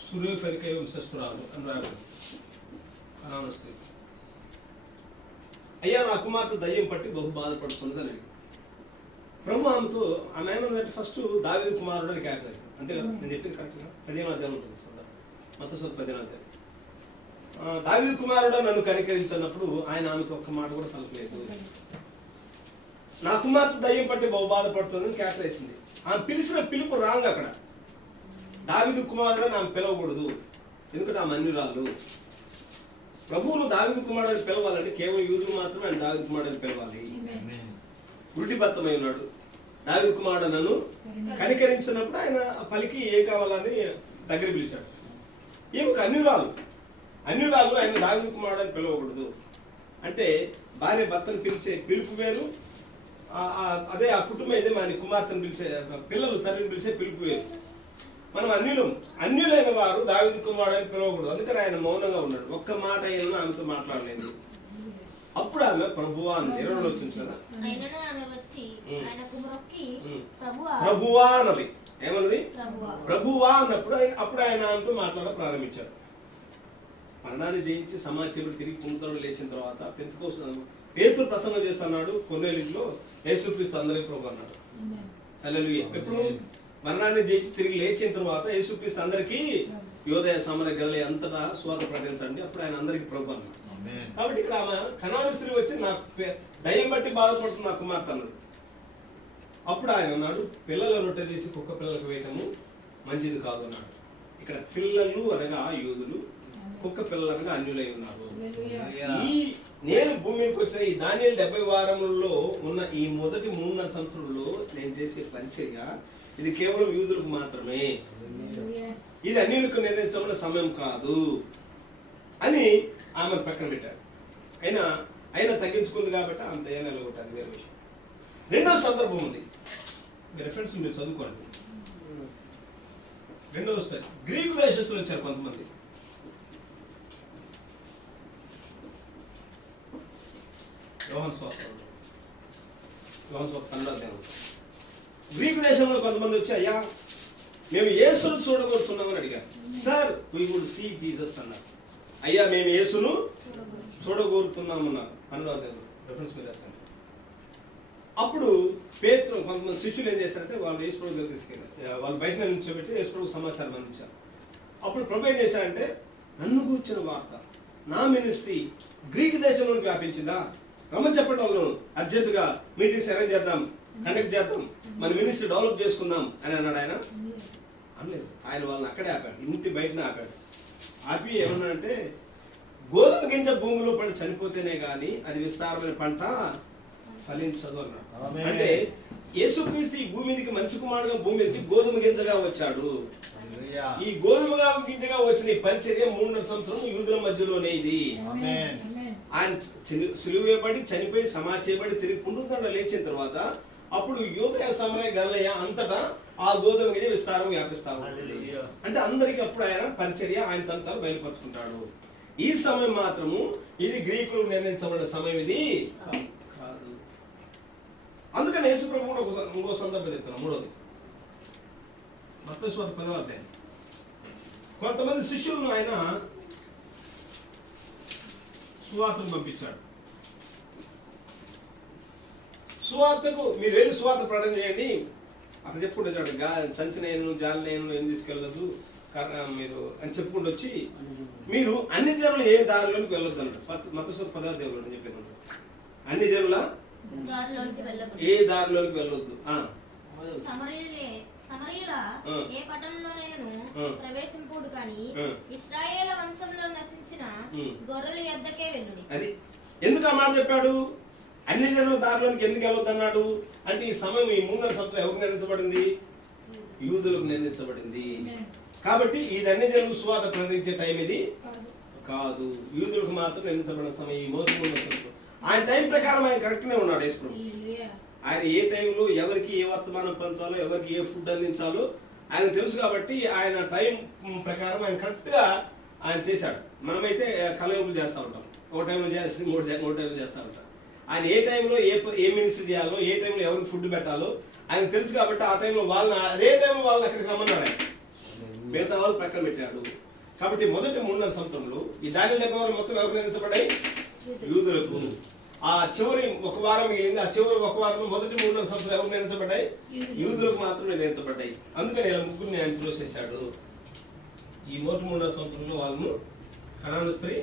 సూర్యఫలికయ వంశస్థురాలు అని రాయబడింది. కనాను స్త్రీ. అయ్యా, నా కుమార్తె దయ్యం పట్టి బహు బాధపడుతుంది అని అడిగింది. ప్రభు ఆమెతో ఆమె ఏమన్నదంటే ఫస్ట్ దావీదు కుమారుడు అని క్యారెక్టర్. అంతే కదా, నేను చెప్పింది కరెక్ట్గా. 15వ అధ్యాయం ఉంటుంది మత్తయి సువార్త 15వ అధ్యాయం. దావీదు కుమారుడు నన్ను కనికరించినప్పుడు ఆయన ఆమెతో ఒక్క మాట కూడా పలకలేదు. నా కుమార్తె దయ్యం పట్టి బహు బాధపడుతుందని క్యారెక్టర్ వేసింది. ఆమె పిలిచిన పిలుపు రాంగ్. అక్కడ దావీదు కుమారుడు ఆమె పిలవకూడదు, ఎందుకంటే ఆమె అన్యురాళ్ళు. ప్రభువును దావీదు కుమారుడు పిలవాలంటే కేవలం యూదులు మాత్రమే ఆయన దావీదు కుమారుడు పిలవాలి. గుడ్డిబత్తమై ఉన్నాడు. దావీదు కుమారుడు నన్ను కనికరించినప్పుడు ఆయన పలికి ఏం కావాలని దగ్గర పిలిచాడు. ఈమెకు అన్యురాలు ఆయన దావీదు కుమారుడు అని పిలవకూడదు. అంటే భార్య భర్తను పిలిచే పిలుపు వేరు, అదే ఆ కుటుంబ యజమాని కుమార్తెను పిలిచే, పిల్లలు తండ్రిని పిలిచే పిలుపు వేరు. మనం అన్యులైన వారు దావీదు కుమారుడు అని పిలవకూడదు. అందుకని ఆయన మౌనంగా ఉన్నాడు. ఒక్క మాట అయినా ఆమెతో మాట్లాడలేదు. అప్పుడు ఆమె ప్రభువా అని 22 వచ్చింది కదా, ప్రభువా అన్నది. ఏమన్నది? ప్రభువా అన్నప్పుడు అప్పుడు ఆయన ఆమెతో మాట్లాడ ప్రారంభించాడు. మరణాన్ని జయించి సమాచారుడు తిరిగి పునరుద్ధరణ లేచిన తర్వాత పెంతెకోస్తు పేతురు ప్రసంగం చేస్తున్నాడు కొర్నేలియులో, యేసుక్రీస్తు అందరికీ ప్రభు అన్నాడు. హల్లెలూయా. ఎప్పుడు? మరణాన్ని జయించి తిరిగి లేచిన తర్వాత యేసుక్రీస్తు అందరికీ యోదయ సమర గలిలయ అంతటా సువార్త ప్రకటించండి, అప్పుడు ఆయన అందరికీ ప్రభు అన్నాడు. కాబట్టి ఇక్కడ ఆమె కనాను స్త్రీ వచ్చి నా దయ్యం బట్టి బాధపడుతుంది నా కుమార్తె అన్నది. అప్పుడు ఆయన అన్నాడు, పిల్లల రొట్టె తీసి కుక్క పిల్లలకు వేయటము మంచిది కాదు అన్నాడు. ఇక్కడ పిల్లలు అనగా యూదులు, కుక్క పిల్లలు అనగా అన్యులై ఉన్నారు. నేను భూమి మీదకి వచ్చిన ఈ దానియేలు 70 వారములలో ఉన్న ఈ మొదటి 3.5 సంవత్సరంలో నేను చేసే పరిచర్య ఇది కేవలం యూదులకు మాత్రమే, ఇది అన్యులకు నిర్ణయించబడిన సమయం కాదు అని ఆమె పక్కన పెట్టారు. అయినా తగ్గించుకుంది కాబట్టి అంత ఏ నిలగొట్టాలి, వేరే విషయం. రెండో సందర్భం ఉంది, రెఫరెన్స్ మీరు చదువుకోండి. రెండవ స్థాయి గ్రీకు దేశస్తులు వచ్చారు కొంతమంది. యోహాను సువార్త కన్నడ అధ్యాయం. గ్రీకు దేశంలో కొంతమంది వచ్చి, అయ్యా మేము యేసును చూడబోతున్నామని అడిగారు. Sir we would see Jesus అన్నారు. అయ్యా మేము యేసును చూడగోరుతున్నామన్నారు. కన్నడ అధ్యాయం రెఫరెన్స్ మీద. అప్పుడు పేతురు కొంతమంది శిష్యులు ఏం చేశారంటే వాళ్ళు యేసు ప్రభు దగ్గర తీసుకెళ్ళారు. వాళ్ళు బయట నిల్చోబెట్టి యేసు ప్రభు సమాచారం అందించారు. అప్పుడు ప్రభు ఏం చేశారంటే, నన్ను కూర్చున్న వార్త, నా మినిస్ట్రీ గ్రీక్ దేశంలోకి వ్యాపించిందా, రమ్మని చెప్పండి వాళ్ళను, అర్జెంటుగా మీటింగ్స్ అరేంజ్ చేద్దాం, కండక్ట్ చేద్దాం, మన మినిస్ట్రీ డెవలప్ చేసుకుందాం అని అన్నాడు. ఆయన అనలేదు. ఆయన వాళ్ళని అక్కడే ఆపాడు, ఇంటి బయటనే ఆపాడు. ఆపి ఏమన్నాడంటే, గోధుమ గింజ భూమిలో పడి చనిపోతేనే గాని అది విస్తారమైన పంట ఫలించదు అన్నాడు. అంటే యేసుక్రీస్తు ఈ భూమి మీదకి మంచి కుమారుడుగా భూమి మీదకి గోధుమ గింజగా వచ్చాడు. ఈ గోధుమ గింజగా వచ్చిన ఈ పరిచర్య 3.5 సంవత్సరం యూదుల మధ్యలోనే ఇది. ఆయన సిలువేయబడి చనిపోయి సమాధి చేయబడి తిరిగి పునరుద్ధరణ లేచిన తర్వాత అప్పుడు యూదయ సమరయ గలిలయ అంతటా ఆ గోధుమ గింజ విస్తారం వ్యాపిస్తా ఉంటుంది. అంటే అందరికి అప్పుడు ఆయన పరిచర్య ఆయన తంతాలు బయలుపరుచుకుంటాడు. ఈ సమయం మాత్రము ఇది గ్రీకులు నిర్ణయించబడిన సమయం ఇది కాదు. అందుకని యేసు ప్రభు కూడా ఇంకో సందర్భం చెప్తున్నాం. మూడోది మత్తయి సువార్త 10వ అధ్యాయం. కొంతమంది శిష్యులను ఆయన సువార్తను పంపించాడు. సువార్తకు మీరు వెళ్ళి సువార్త ప్రకటన చేయండి. అక్కడ చెప్పుకుంటూ వచ్చాడు, సంచి నేను జాలి నేను ఏం తీసుకెళ్ళదు మీరు అని చెప్పుకుంటూ వచ్చి, మీరు అన్ని జనులు ఏ దారిలోకి వెళ్ళొద్దు అన్నాడు. మత్తయి సువార్త 10వ అధ్యాయంలో అని చెప్పాను. అన్ని జనుల ఏ దారిలోకి వెళ్ళొద్దు. సమరయుల ఏ పట్టణంలోనైనను ప్రవేశింపుడు కానీ ఇశ్రాయేలు వంశంలో నశించిన గొర్రెల యొద్దకే వెళ్ళుడి. అది ఎందుకు ఆ మాట చెప్పాడు? అన్ని జనుల దారిలోకి ఎందుకు వెళ్ళొద్దు అన్నాడు అంటే, ఈ సమయం ఈ 3.5 సంవత్సరాలు ఎవరికి నిర్ణయించబడింది? యూదులకు నిర్ణయించబడింది. కాబట్టి ఇది అన్ని జనులు సువార్త ప్రకటించే టైం ఇది కాదు. యూదులకు మాత్రం నిర్ణయించబడిన సమయం ఈ 3.5 సంవత్సరాలు. ఆయన టైం ప్రకారం ఆయన కరెక్ట్నే ఉన్నాడు యేసు ప్రభు. ఆయన ఏ టైంలో ఎవరికి ఏ వర్తమానం పంచాలో, ఎవరికి ఏ ఫుడ్ అందించాలో ఆయన తెలుసు. కాబట్టి ఆయన టైం ప్రకారం ఆయన కరెక్ట్గా ఆయన చేశాడు. మనమైతే కలగపులు చేస్తూ ఉంటాం, ఒక టైంలో చేసి మూడు టైంలో చేస్తూ ఉంటాం. ఆయన ఏ టైంలో ఏ మినిస్ట్రీ చేయాలో, ఏ టైంలో ఎవరికి ఫుడ్ పెట్టాలో ఆయన తెలుసు. కాబట్టి ఆ టైంలో వాళ్ళని అదే టైంలో వాళ్ళని అక్కడికి రమ్మన్నాడు. ఆయన మిగతా వాళ్ళు ప్రక్కన పెట్టాడు. కాబట్టి మొదటి 3.5 సంవత్సరంలో ఈ దానిలో లెక్క మొత్తం ఎవరికి నిర్ణయించబడ్డాయి? యూదులకు. ఆ చివరి ఒక వారం మిగిలింది. ఆ చివరి ఒక వారం మొదటి 3.5 సంవత్సరాలు ఎవరు నిర్ణయించబడ్డాయి? యూదులకు మాత్రమే నిర్ణయించబడ్డాయి. అందుకని ఇలా ముగ్గురిని ఆయన త్రోసేశాడు. ఈ మొదటి 3.5 సంవత్సరంలో వాళ్ళను కనాను స్త్రీ,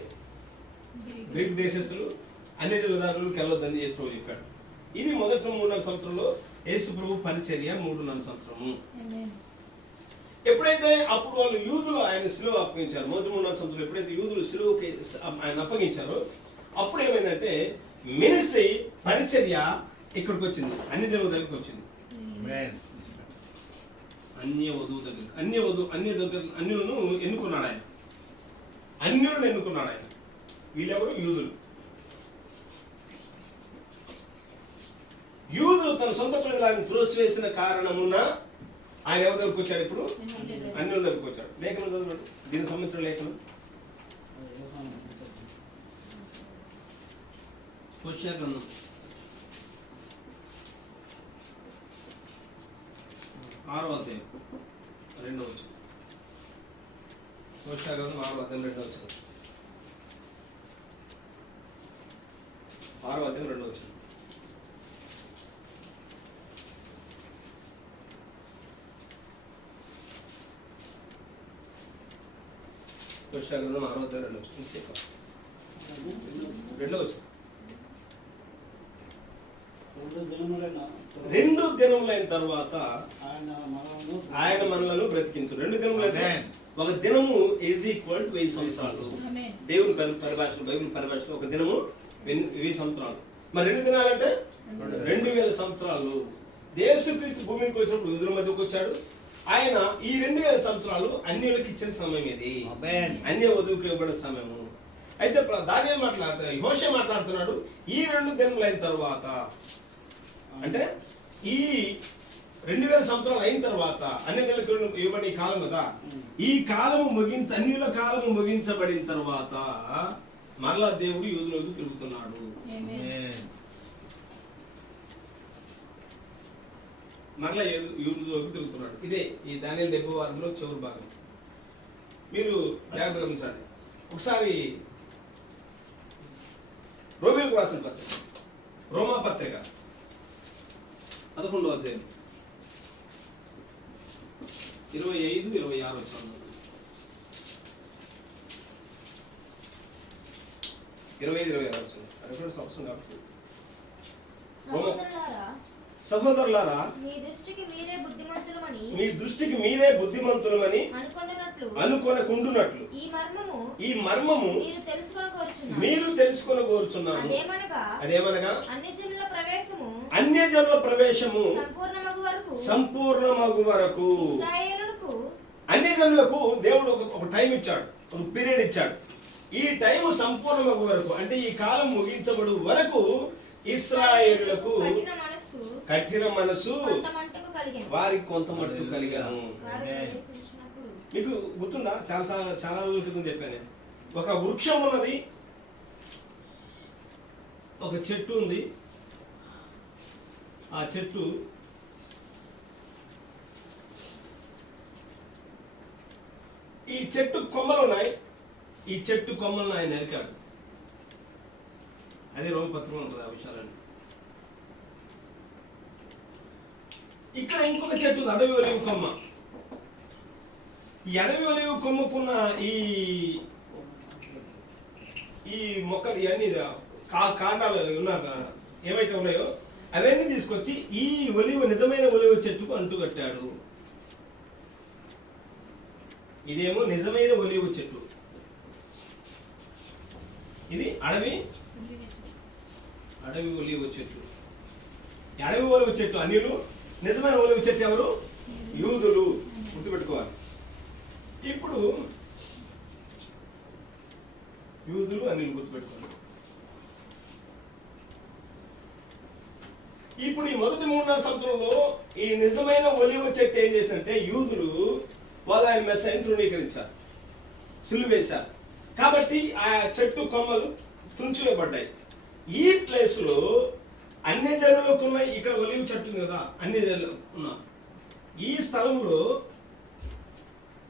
గ్రీక్ దేశస్తులు, అన్ని జలదారులకు వెళ్ళొద్దని యేసు ప్రభు చెప్పాడు. ఇది మొదటి 3.5 సంవత్సరంలో యేసు ప్రభు పరిచర్య 3.5 సంవత్సరము. ఎప్పుడైతే అప్పుడు వాళ్ళు యూదులు ఆయన సిలువ అప్పగించారు, మొదటి 3.5 సంవత్సరాలు ఎప్పుడైతే యూదులు సిలువకి ఆయన అప్పగించారో అప్పుడు ఏమైందంటే మినిస్ట్రీ పరిచర్య ఇక్కడికి వచ్చింది, అన్ని జనుల దగ్గరికి వచ్చింది. అన్య వధువు దగ్గర అన్యులను ఎన్నుకున్నాడు ఆయన. అన్యులను ఎన్నుకున్నాడు ఆయన. వీళ్ళెవరు? యూదులు. యూదులు తన సొంత ప్రజలు ఆయన త్రోసివేసిన కారణమున ఆయన ఎవరి దగ్గరకు వచ్చాడు? ఇప్పుడు అన్యుల దగ్గరకు వచ్చాడు. లేఖనం చదవండి, దీనికి సంబంధించిన లేఖనం. హోషేయ గ్రంథం 6వ అధ్యాయం 2వ వచనం. హోషేయ గ్రంథం 6వ అధ్యాయం 2వ వచనం. 6వ అధ్యాయం 2వ వచనం. హోషేయ గ్రంథం 6వ అధ్యాయం 2వ వచనం. 2వ వచనం. 2 దినములైన తర్వాత ఆయన మనలను బ్రతికించు. 2 దినములంటే ఒక దినము ఈజ్ ఈక్వల్ టు 1000 సంవత్సరాలు. దేవుని పరిభాషలో, బైబిల్ పరిభాషలో ఒక దినము 1000 సంవత్సరాలు. మరి 2 దినాలంటే 2000 సంవత్సరాలు. యేసుక్రీస్తు భూమి మీదకి వచ్చినప్పుడు యూదుల మధ్యకు వచ్చాడు. ఆయన ఈ 2000 సంవత్సరాలు అన్యులకు ఇచ్చిన సమయం ఇది. అన్య వధువుకి ఇవ్వబడిన సమయము. అయితే దానియేలు మాట్లాడుతున్నాడు, యెహోషువ మాట్లాడుతున్నాడు ఈ 2 దినములు అయిన తర్వాత, అంటే ఈ 2000 సంవత్సరాలు అయిన తర్వాత అన్ని నెలలకు ఇవ్వబడి ఈ కాలం కదా, ఈ కాలము అన్యుల కాలము ముగించబడిన తర్వాత మరలా దేవుడు యూదులకు తిరుగుతున్నాడు. మరలా యూదులకు తిరుగుతున్నాడు. ఇదే ఈ దానియేలు 70వ వారంలో చివరి భాగం. మీరు జాగ్రత్తగా గమనించాలి. ఒకసారి రోమీయులకు రాసిన పత్రిక, రోమా పత్రిక 11వ అధ్యాయం 25-26 వచనాలు. 25-26 వచనాలు. అది కూడా సంవత్సరం కాబట్టి. సహోదరులారా, సహోదరులారా, మీ దృష్టికి మీరే బుద్ధిమంతులమని అనుకొనకుండునట్లు ఈ మర్మము మీరు తెలుసుకొనగోరుచున్నాను. అదేమనగా అన్యజనుల ప్రవేశము సంపూర్ణమగు వరకు. అన్యజనులకు దేవుడు ఒక టైం ఇచ్చాడు, ఒక పీరియడ్ ఇచ్చాడు. ఈ టైం సంపూర్ణమగు వరకు అంటే ఈ కాలం ముగించబడు వరకు ఇశ్రాయేలులకు కఠిన మనసు వారికి కొంత మట్టుకు కలిగాను. మీకు గుర్తుందా? చాలా రోజుల క్రితం చెప్పాను. ఒక వృక్షం ఉన్నది, ఒక చెట్టు ఉంది. ఆ చెట్టు ఈ చెట్టు కొమ్మలు ఉన్నాయి. ఈ చెట్టు కొమ్మలను ఆయన నరికాడు. అదే రోమపత్రం ఉంటుంది ఆ విషయాలని. ఇక్కడ ఇంకొక చెట్టు ఉంది, అడవి ఒలివ కొమ్మ. ఈ అడవి ఒలివ కొమ్మకున్న ఈ మొక్కలు ఇవన్నీ కాండాలు ఏవైతే ఉన్నాయో అవన్నీ తీసుకొచ్చి ఈ నిజమైన ఒలివ చెట్టుకు అంటుకట్టాడు. ఇదేమో నిజమైన ఒలివ చెట్టు, ఇది అడవి ఒలివ చెట్టు. అడవి ఒలివ చెట్టు అన్యులు, నిజమైన ఒలివ చెట్టు ఎవరు? యూదులు. గుర్తుపెట్టుకోవాలి. ఇప్పుడు యూదులు అన్యులు గుర్తుపెట్టుకోవాలి. ఇప్పుడు ఈ మొదటి 3.5 సంవత్సరంలో ఈ నిజమైన ఒలివ చెట్టు ఏం చేసిందంటే యూదులు వాళ్ళు ఆయన మెస్సైని తృణీకరించారు, సిలువేశారు. కాబట్టి ఆ చెట్టు కొమ్మలు తుంచివేయబడ్డాయి. ఈ ప్లేస్ లో అన్ని జనులకు ఉన్న ఇక్కడ ఒలివ చెట్టు ఉంది కదా, అన్ని జనులకు ఉన్న ఈ స్థలంలో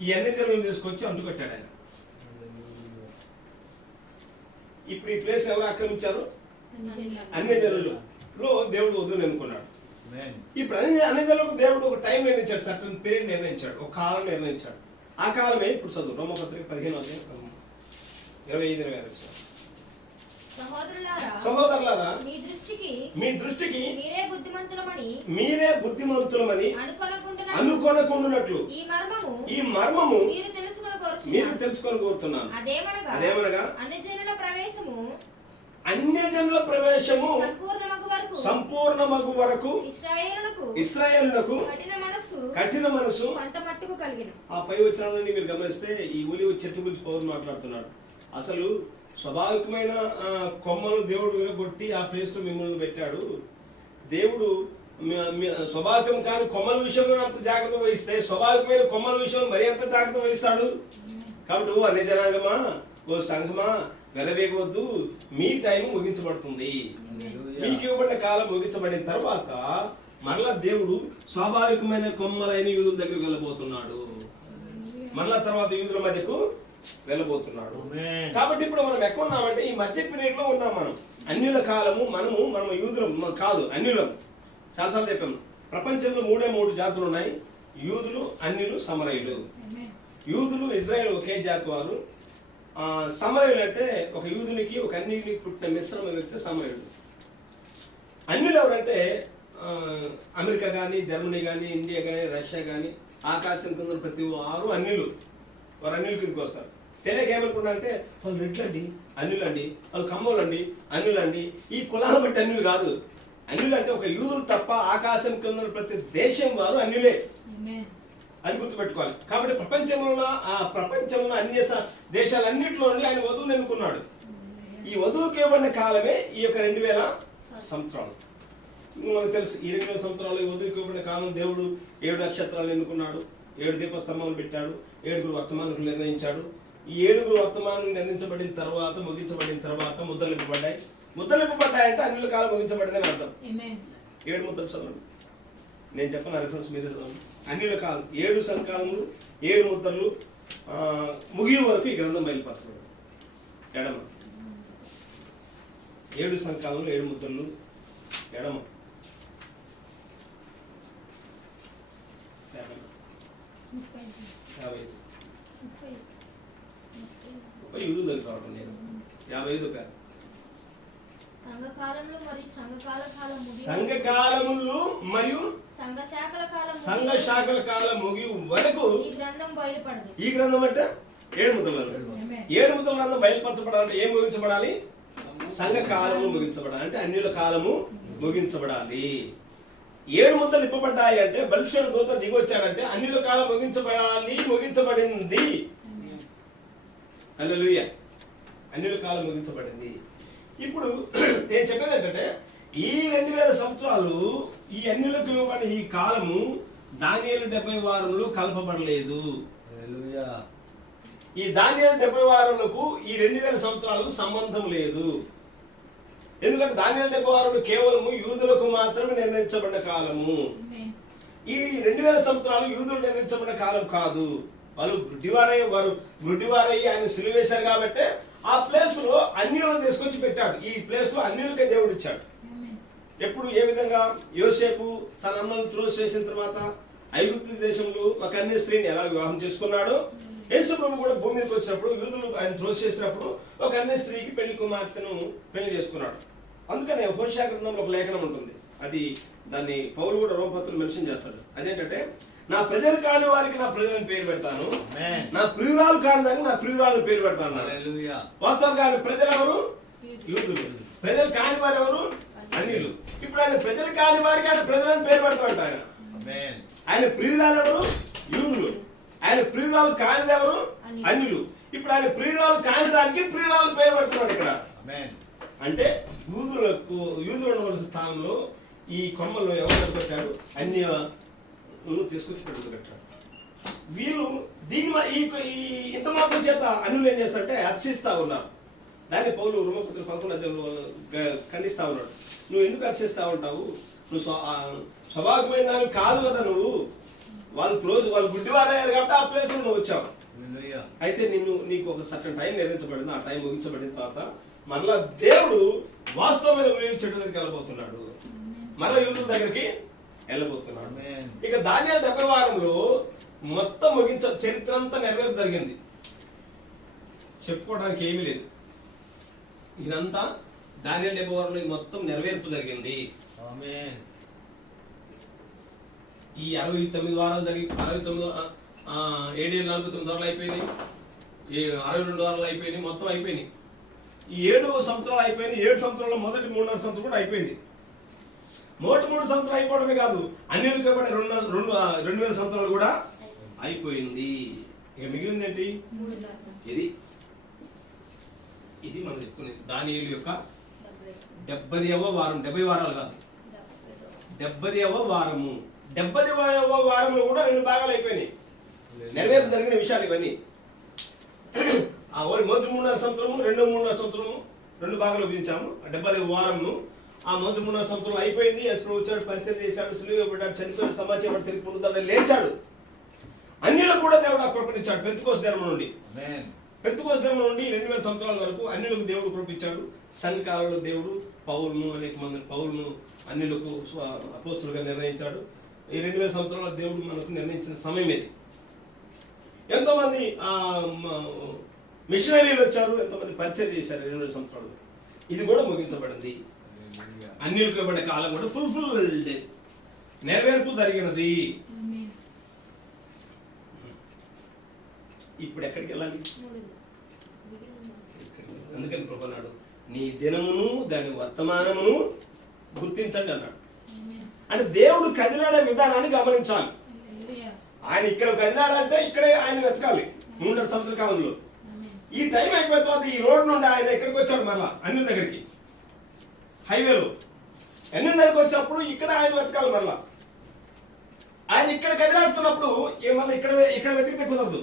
ఈ అన్ని జనులు తీసుకొచ్చి అంటుకట్టాడు ఆయన. ఇప్పుడు ఈ ప్లేస్ ఎవరు ఆక్రమించారు? అన్ని జనులలో దేవుడు వద్దు అనుకున్నాడు. ఇప్పుడు అన్ని జనులకు దేవుడు ఒక టైం నిర్ణయించాడు, సర్టన్ పీరియడ్ నిర్ణయించాడు, ఒక కాలం నిర్ణయించాడు. ఆ కాలమే ఇప్పుడు చదువు రోమపత్రిక 15:25-26. సహోదరులారా, మీ దృష్టికి మీరే బుద్ధిమంతులమని అనుకొనకుండునట్లు ఈ మర్మము మీరు తెలుసుకొని కోరుతున్నాను. అదేమనగా అన్యజనుల ప్రవేశము సంపూర్ణమగు వరకు ఇశ్రాయేలునకు కఠిన మనసు. ఆ పై వచనాలని మీరు గమనిస్తే ఈ ఒలివ చెట్టు గురించి పౌరులు మాట్లాడుతున్నాడు. అసలు స్వాభావికమైన కొమ్మలు దేవుడు విరగొట్టి ఆ ప్లేస్ లో మిమ్మల్ని పెట్టాడు. దేవుడు స్వాభావికం కాని కొమ్మల విషయంలో అంత జాగ్రత్త వహిస్తే స్వాభావికమైన కొమ్మల విషయంలో మరి ఎంత జాగ్రత్త వహిస్తాడు. కాబట్టి ఓ అన్ని జనాంగమా, ఓ సంఘమా, వెలవేగవద్దు, మీ టైం ముగించబడుతుంది. మీకు ఇవ్వబడిన కాలం ముగించబడిన తర్వాత మరలా దేవుడు స్వాభావికమైన కొమ్మలైన యూదుల దగ్గరికి వెళ్ళబోతున్నాడు. మరలా తర్వాత యూదుల మధ్యకు వెళ్ళబోతున్నాడు. కాబట్టి ఇప్పుడు మనం ఎక్కడ ఉన్నామంటే ఈ మధ్య పీరియడ్ లో ఉన్నాం. మనం అన్యుల కాలము, మనం యూదులం కాదు, అన్యులం. చాలాసార్లు చెప్పాము. ప్రపంచంలో 3 జాతులు ఉన్నాయి: యూదులు, అన్యులు, సమరయులు. యూదులు ఇజ్రాయేల్ ఒకే జాతి వారు. సమరయులు అంటే ఒక యూదునికి ఒక అన్యునికి పుట్టిన మిశ్రమ వ్యక్తి సమరయుడు. అన్యులు ఎవరంటే అమెరికా కానీ, జర్మనీ కానీ, ఇండియా కానీ, రష్యా కానీ, ఆకాశం కింద ప్రతి 6 అన్యులు. వారు అన్యుల కిందకి వస్తారు. తెలియక ఏమనుకున్నా అంటే వాళ్ళు రెడ్లండి అన్యులండి, వాళ్ళు కమ్మోళ్ళండి అన్యులండి. ఈ కులాన్ని బట్టి అన్యులు కాదు. అన్యులు అంటే ఒక యూదులు తప్ప ఆకాశం కింద ప్రతి దేశం వారు అన్యులే. అది గుర్తుపెట్టుకోవాలి. కాబట్టి ప్రపంచంలో అన్య దేశాలన్నింటిలో ఆయన వధువుని ఎన్నుకున్నాడు. ఈ వధువుకి ఇవ్వబడిన కాలమే ఈ యొక్క 2000 సంవత్సరాలు. మనకు తెలుసు ఈ 2000 సంవత్సరాలు ఈ వధువుకి ఇవ్వబడిన కాలం దేవుడు 7 నక్షత్రాలు ఎన్నుకున్నాడు, 7 దీపస్తంభాలు పెట్టాడు, 7 వర్తమానులు నిర్ణయించాడు. ఈ 7 వర్తమానులు నిర్ణయించబడిన తర్వాత ముగించబడిన తర్వాత ముద్రలు ఇవ్వబడ్డాయి. ముద్రలు ఇవ్వబడ్డాయంటే అన్యుల కాలం ముగించబడిందని అర్థం. 7 ముద్రలు చదవండి, నేను చెప్పిన రిఫరెన్స్ మీద చదవండి. అన్యుల కాలం 7 సంకాలములు 7 ముద్రలు ముగియ వరకు ఈ గ్రంథం బయలుపరచబడింది. ఎడమ 7 సంకాలములు 7 ముద్రలు ఎడమ. యూదుల దగ్గర రావడం నేను 55 పేరు. సంఘకాలములు మరియు సంఘ శాఖల కాలం ముగి వరకు ఈ గ్రంథం బయలుపడదు. ఈ గ్రంథం అంటే 7 ముద్రలు. 7 ముద్రల గ్రంథం బయలుపరచబడాలంటే ఏం ముగించబడాలి? సంఘ కాలము ముగించబడాలి, అంటే అన్యుల కాలము ముగించబడాలి. 7 ముద్రలు ఇప్పబడ్డాయి అంటే బల్షేరు దూత దిగొచ్చాడంటే అన్యుల కాలం ముగించబడాలి, ముగించబడింది. హల్లెలూయా, అన్యుల కాలం ముగించబడింది. ఇప్పుడు నేను చెప్పేది ఏంటంటే ఈ 2000 సంవత్సరాలు ఈ అన్యులకు ఇవ్వబడిన ఈ కాలము దానియేలు 70 వారములు కలపబడలేదు. ఈ దానియేలు 70 వారములకు ఈ 2000 సంవత్సరాలకు సంబంధం లేదు. ఎందుకంటే దానియేలు 70 వారములు కేవలము యూదులకు మాత్రమే నిర్ణయించబడిన కాలము. ఈ 2000 సంవత్సరాలు యూదులు నిర్ణయించబడిన కాలం కాదు. వాళ్ళు గుడ్డివారయ్యి ఆయన సిలువేశారు కాబట్టి ఆ ప్లేస్ లో అన్యులను తీసుకొచ్చి పెట్టాడు. ఈ ప్లేస్ లో అన్యులకే దేవుడు ఇచ్చాడు. ఎప్పుడు ఏ విధంగా యోసేపు తన అమ్మను త్రోసివేసిన తర్వాత ఐగుప్తు దేశంలో ఒక అన్య స్త్రీని ఎలా వివాహం చేసుకున్నాడో, యేసు ప్రభు కూడా భూమి మీదకి వచ్చినప్పుడు యూదులు ఆయన త్రోసివేసినప్పుడు ఒక అన్య స్త్రీకి పెళ్లి కుమార్తెను పెళ్లి చేసుకున్నాడు. అందుకనే హోషేయ గ్రంథంలో ఒక లేఖనం ఉంటుంది, అది దాన్ని పౌలు కూడా రోమపత్రులు మెన్షన్ చేస్తాడు. అదేంటంటే నా ప్రజలు కాని వారికి నా ప్రజలను పేరు పెడతాను, నా ప్రియురాలు కాని దానికి నా ప్రియురాలను పేరు పెడతాను. వాస్తవం కాని ప్రజలు ఎవరు? యూదులు. ప్రజలు కాని వారు ఎవరు? అన్యులు. ఇప్పుడు ఆయన ప్రజలు కాని వారికి ఆయన ప్రజలను పేరు పెడతాడు. ఆయన ప్రియురాలు ఎవరు? యూదులు. ఆయన ప్రియురాలు కానిది ఎవరు? అన్యులు. ఇప్పుడు ఆయన ప్రియురాలు కాని దానికి ప్రియురాలు పేరు పెడుతున్నాడు ఇక్కడ. అంటే యూదులు ఉండవలసిన స్థానంలో ఈ కొమ్మల్లో ఎవరు పెట్టాడు? అన్య తీసుకొచ్చి పెట్టాడు. వీళ్ళు దీని ఇంత మాత్రం చేత అన్యులు ఏం చేస్తారంటే హర్షిస్తా ఉన్నారు. దాన్ని పౌలు రోమపత్రిక 11 ఖండిస్తా ఉన్నాడు. నువ్వు ఎందుకు హర్షిస్తా ఉంటావు? నువ్వు స్వాభావికమైన దానికి కాదు కదా. నువ్వు వాళ్ళు గుడ్డివారయ్యారు కాబట్టి ఆ ప్లేస్ లో నువ్వు వచ్చావు. అయితే నీకు ఒక సర్టన్ టైం నిర్ణయించబడింది. ఆ టైం ముగించబడిన తర్వాత మరలా దేవుడు వాస్తవమైన ఉదయం చెట్టు దగ్గరికి వెళ్ళబోతున్నాడు, మరలా యూదుల దగ్గరికి వెళ్ళబోతున్నాడు. ఇక దానియేలు 70 వారంలో మొత్తం చరిత్ర అంతా నెరవేర్పు జరిగింది. చెప్పుకోవడానికి ఏమీ లేదు. ఇదంతా దానియేలు 70 వారంలో మొత్తం నెరవేర్పు జరిగింది. ఈ 69 వారాలు జరిగి 749 వారాలు అయిపోయినాయి, 62 వారాలు అయిపోయినాయి, మొత్తం అయిపోయినాయి. ఈ 7 సంవత్సరాలు అయిపోయినాయి. 7 సంవత్సరాల్లో మొదటి 3.5 సంవత్సరం కూడా అయిపోయింది. మొదటి 3 సంవత్సరాలు అయిపోవడమే కాదు, అన్యులకు ఇవ్వబడిన 2000 సంవత్సరాలు కూడా అయిపోయింది. ఇక మిగిలింది ఏంటి? ఇది మనం చెప్పుకునేది దానియేలు యొక్క 70వ వారం. 70 వారాలు కాదు, 70వ వారము. 70వ వారంలో కూడా 2 భాగాలు అయిపోయినాయి. నెరవేర్పు జరిగిన విషయాలు ఇవన్నీ. మొదటి 3.5 సంవత్సరము, రెండో 3.5 సంవత్సరము 2 భాగాలు విభజించాము. 70వ వారంను ఆ మొదటి 3.5 సంవత్సరం అయిపోయింది. యేసు వచ్చాడు, పరిచయం చేశాడు, సిలువబడ్డాడు, చనిపోయి సమాచారం తిరిగి పొందుతాడని లేచాడు. అన్యులకు కూడా దేవుడు ఆ కృపనిచ్చాడు. పెంతెకోస్తు దినం నుండి 2000 సంవత్సరాల వరకు అన్యులకు దేవుడు కృపించాడు. సంఘకాలంలో దేవుడు అనేక మంది పౌలును అన్యులకు అపోస్తులుగా నిర్ణయించాడు. ఈ 2000 సంవత్సరాల దేవుడు మనకు నిర్ణయించిన సమయం ఇది. ఎంతో మంది మిషనరీలు వచ్చారు, ఎంతో మంది పరిచయం చేశారు 2000 సంవత్సరాలు. ఇది కూడా ముగించబడింది. అన్యులకు ఇవ్వబడే కాలం కూడా ఫుల్ఫిల్డ్, నెరవేర్పు జరిగినది. ఇప్పుడు ఎక్కడికి వెళ్ళాలి? అందుకని ప్రభు అన్నాడు, నీ దినమును దాని వర్తమానమును గుర్తించండి అన్నాడు. అంటే దేవుడు కదిలాడే విధానాన్ని గమనించాలి. ఆయన ఇక్కడ కదిలాడంటే ఇక్కడే ఆయన వెతకాలి. 3.5 సంవత్సరాల కాలంలో ఈ టైం అయిపోయిన తర్వాత ఈ రోడ్ నుండి ఆయన ఎక్కడికి వచ్చాడు, మళ్ళా అన్యుల దగ్గరికి, హైవేలో అన్యుల దగ్గరికి వచ్చినప్పుడు ఇక్కడ ఆయన వెతకాలి. మళ్ళా ఆయన ఇక్కడ కదిలాడుతున్నప్పుడు మళ్ళీ ఇక్కడ వెతికితే కుదరదు.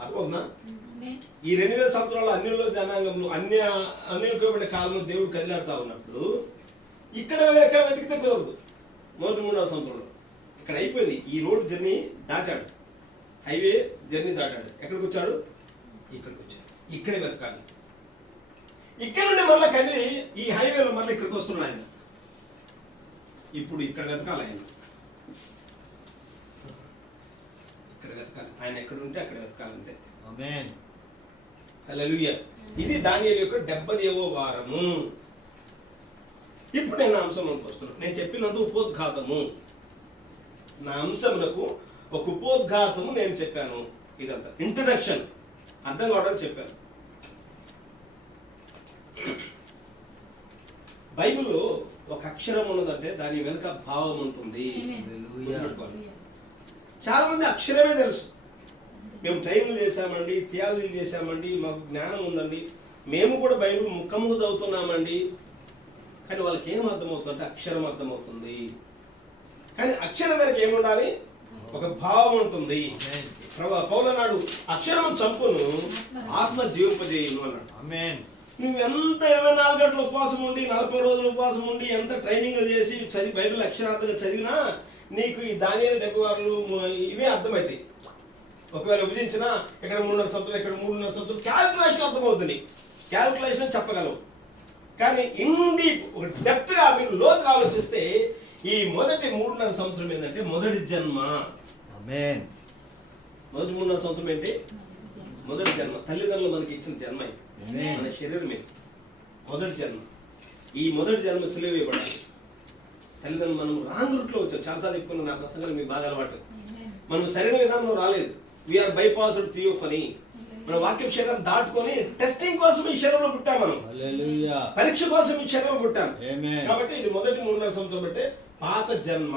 అర్థమవుతుందా? ఈ 2000 సంవత్సరాల అన్యుల జనాంగంలో అన్యుల కాలంలో దేవుడు కదిలాడుతా ఉన్నప్పుడు ఇక్కడ వెతికితే కుదరదు. మొదటి 3వ సంవత్సరంలో ఇక్కడ అయిపోయింది. ఈ రోడ్ జర్నీ దాటాడు, హైవే జర్నీ దాటాడు. ఎక్కడికి వచ్చాడు? ఇక్కడికి వచ్చాడు. ఇక్కడే వెతకాలి. ఇక్కడ నుండి మళ్ళీ కదిలి ఈ హైవేలో మళ్ళీ ఇక్కడికి వస్తున్నాడు ఆయన. ఇప్పుడు ఇక్కడ వెతకాలి. ఆయన ఇక్కడ వెతకాలి. ఆయన ఎక్కడ ఉంటే అక్కడ వెతకాలి, అంతే. ఆమేన్. హల్లెలూయా. ఇది దానియేలు యొక్క 70వ వారము. ఇప్పుడు నేను నా అంశంలోకి వస్తున్నాను. నేను చెప్పినంత ఉపోద్ఘాతము, నా అంశమునకు ఒక ఉపోద్ఘాతము నేను చెప్పాను. ఇదంతా ఇంట్రడక్షన్, అర్థం కావడానికి చెప్పాను. బైబిల్లో ఒక అక్షరం ఉన్నదంటే దాని వెనుక భావం ఉంటుంది. చాలా మంది అక్షరమే తెలుసు. మేము ట్రైనింగ్ చేశామండి, థియాలజీ చేశామండి, మాకు జ్ఞానం ఉందండి, మేము కూడా బైబిల్ ముఖము చదువుతున్నామండి. కానీ వాళ్ళకి ఏం అర్థమవుతుందంటే అక్షరం అర్థమవుతుంది. కానీ అక్షరం వెనక ఏముండాలి? ఒక భావం ఉంటుంది. పౌలన్నాడు, అక్షరం చంపును, ఆత్మ జీవింపజేయును అన్నాడు. ఆమేన్. నువ్వు ఎంత 24 గంటలు ఉపవాసం ఉండి, 40 రోజులు ఉపవాసం ఉండి, ఎంత ట్రైనింగ్ చేసి చదివి బైబిల్ అక్షరార్థంగా చదివినా నీకు ఈ దానియేలు 70 వారాలు ఇవే అర్థమవుతాయి. ఒకవేళ విభజించినా ఇక్కడ 3.5 సంవత్సరాలు, ఇక్కడ 3.5 సంవత్సరాలు, క్యాల్కులేషన్ అర్థమవుతుంది. క్యాల్కులేషన్ చెప్పగలవు. కానీ ఇండి ఒక డెప్త్ గా మీరు లోతుగా ఆలోచిస్తే ఈ మొదటి 3.5 సంవత్సరం ఏంటంటే మొదటి జన్మ. ఆమేన్. మొదటి 3.5 సంవత్సరం ఏంటి? మొదటి జన్మ. తల్లిదండ్రులు మనకి ఇచ్చిన జన్మ ఇది. ఆమేన్. మన శరీరమే మొదటి జన్మ. ఈ మొదటి జన్మ సిలువ వేయబడాలి. తల్లిదండ్రులు మనం రాంగ్ రూట్ లో వచ్చాం. చాలాసార్లు చెప్పుకున్నాం, నా ప్రసంగాలు మీకు బాగా అలవాటు. మనం సరైన విధానంలో రాలేదు. We are bypassed theophany. మన వాక్యం శరీరం దాటుకొని టెస్టింగ్ కోసం ఈ శరీరంలో పుట్టాం. మనం హల్లెలూయా. పరీక్ష కోసం ఈ శరీరంలో పుట్టాం. ఆమేన్. కాబట్టి ఇది మొదటి 3.5 సంవత్సరం బట్టే పాత జన్మ.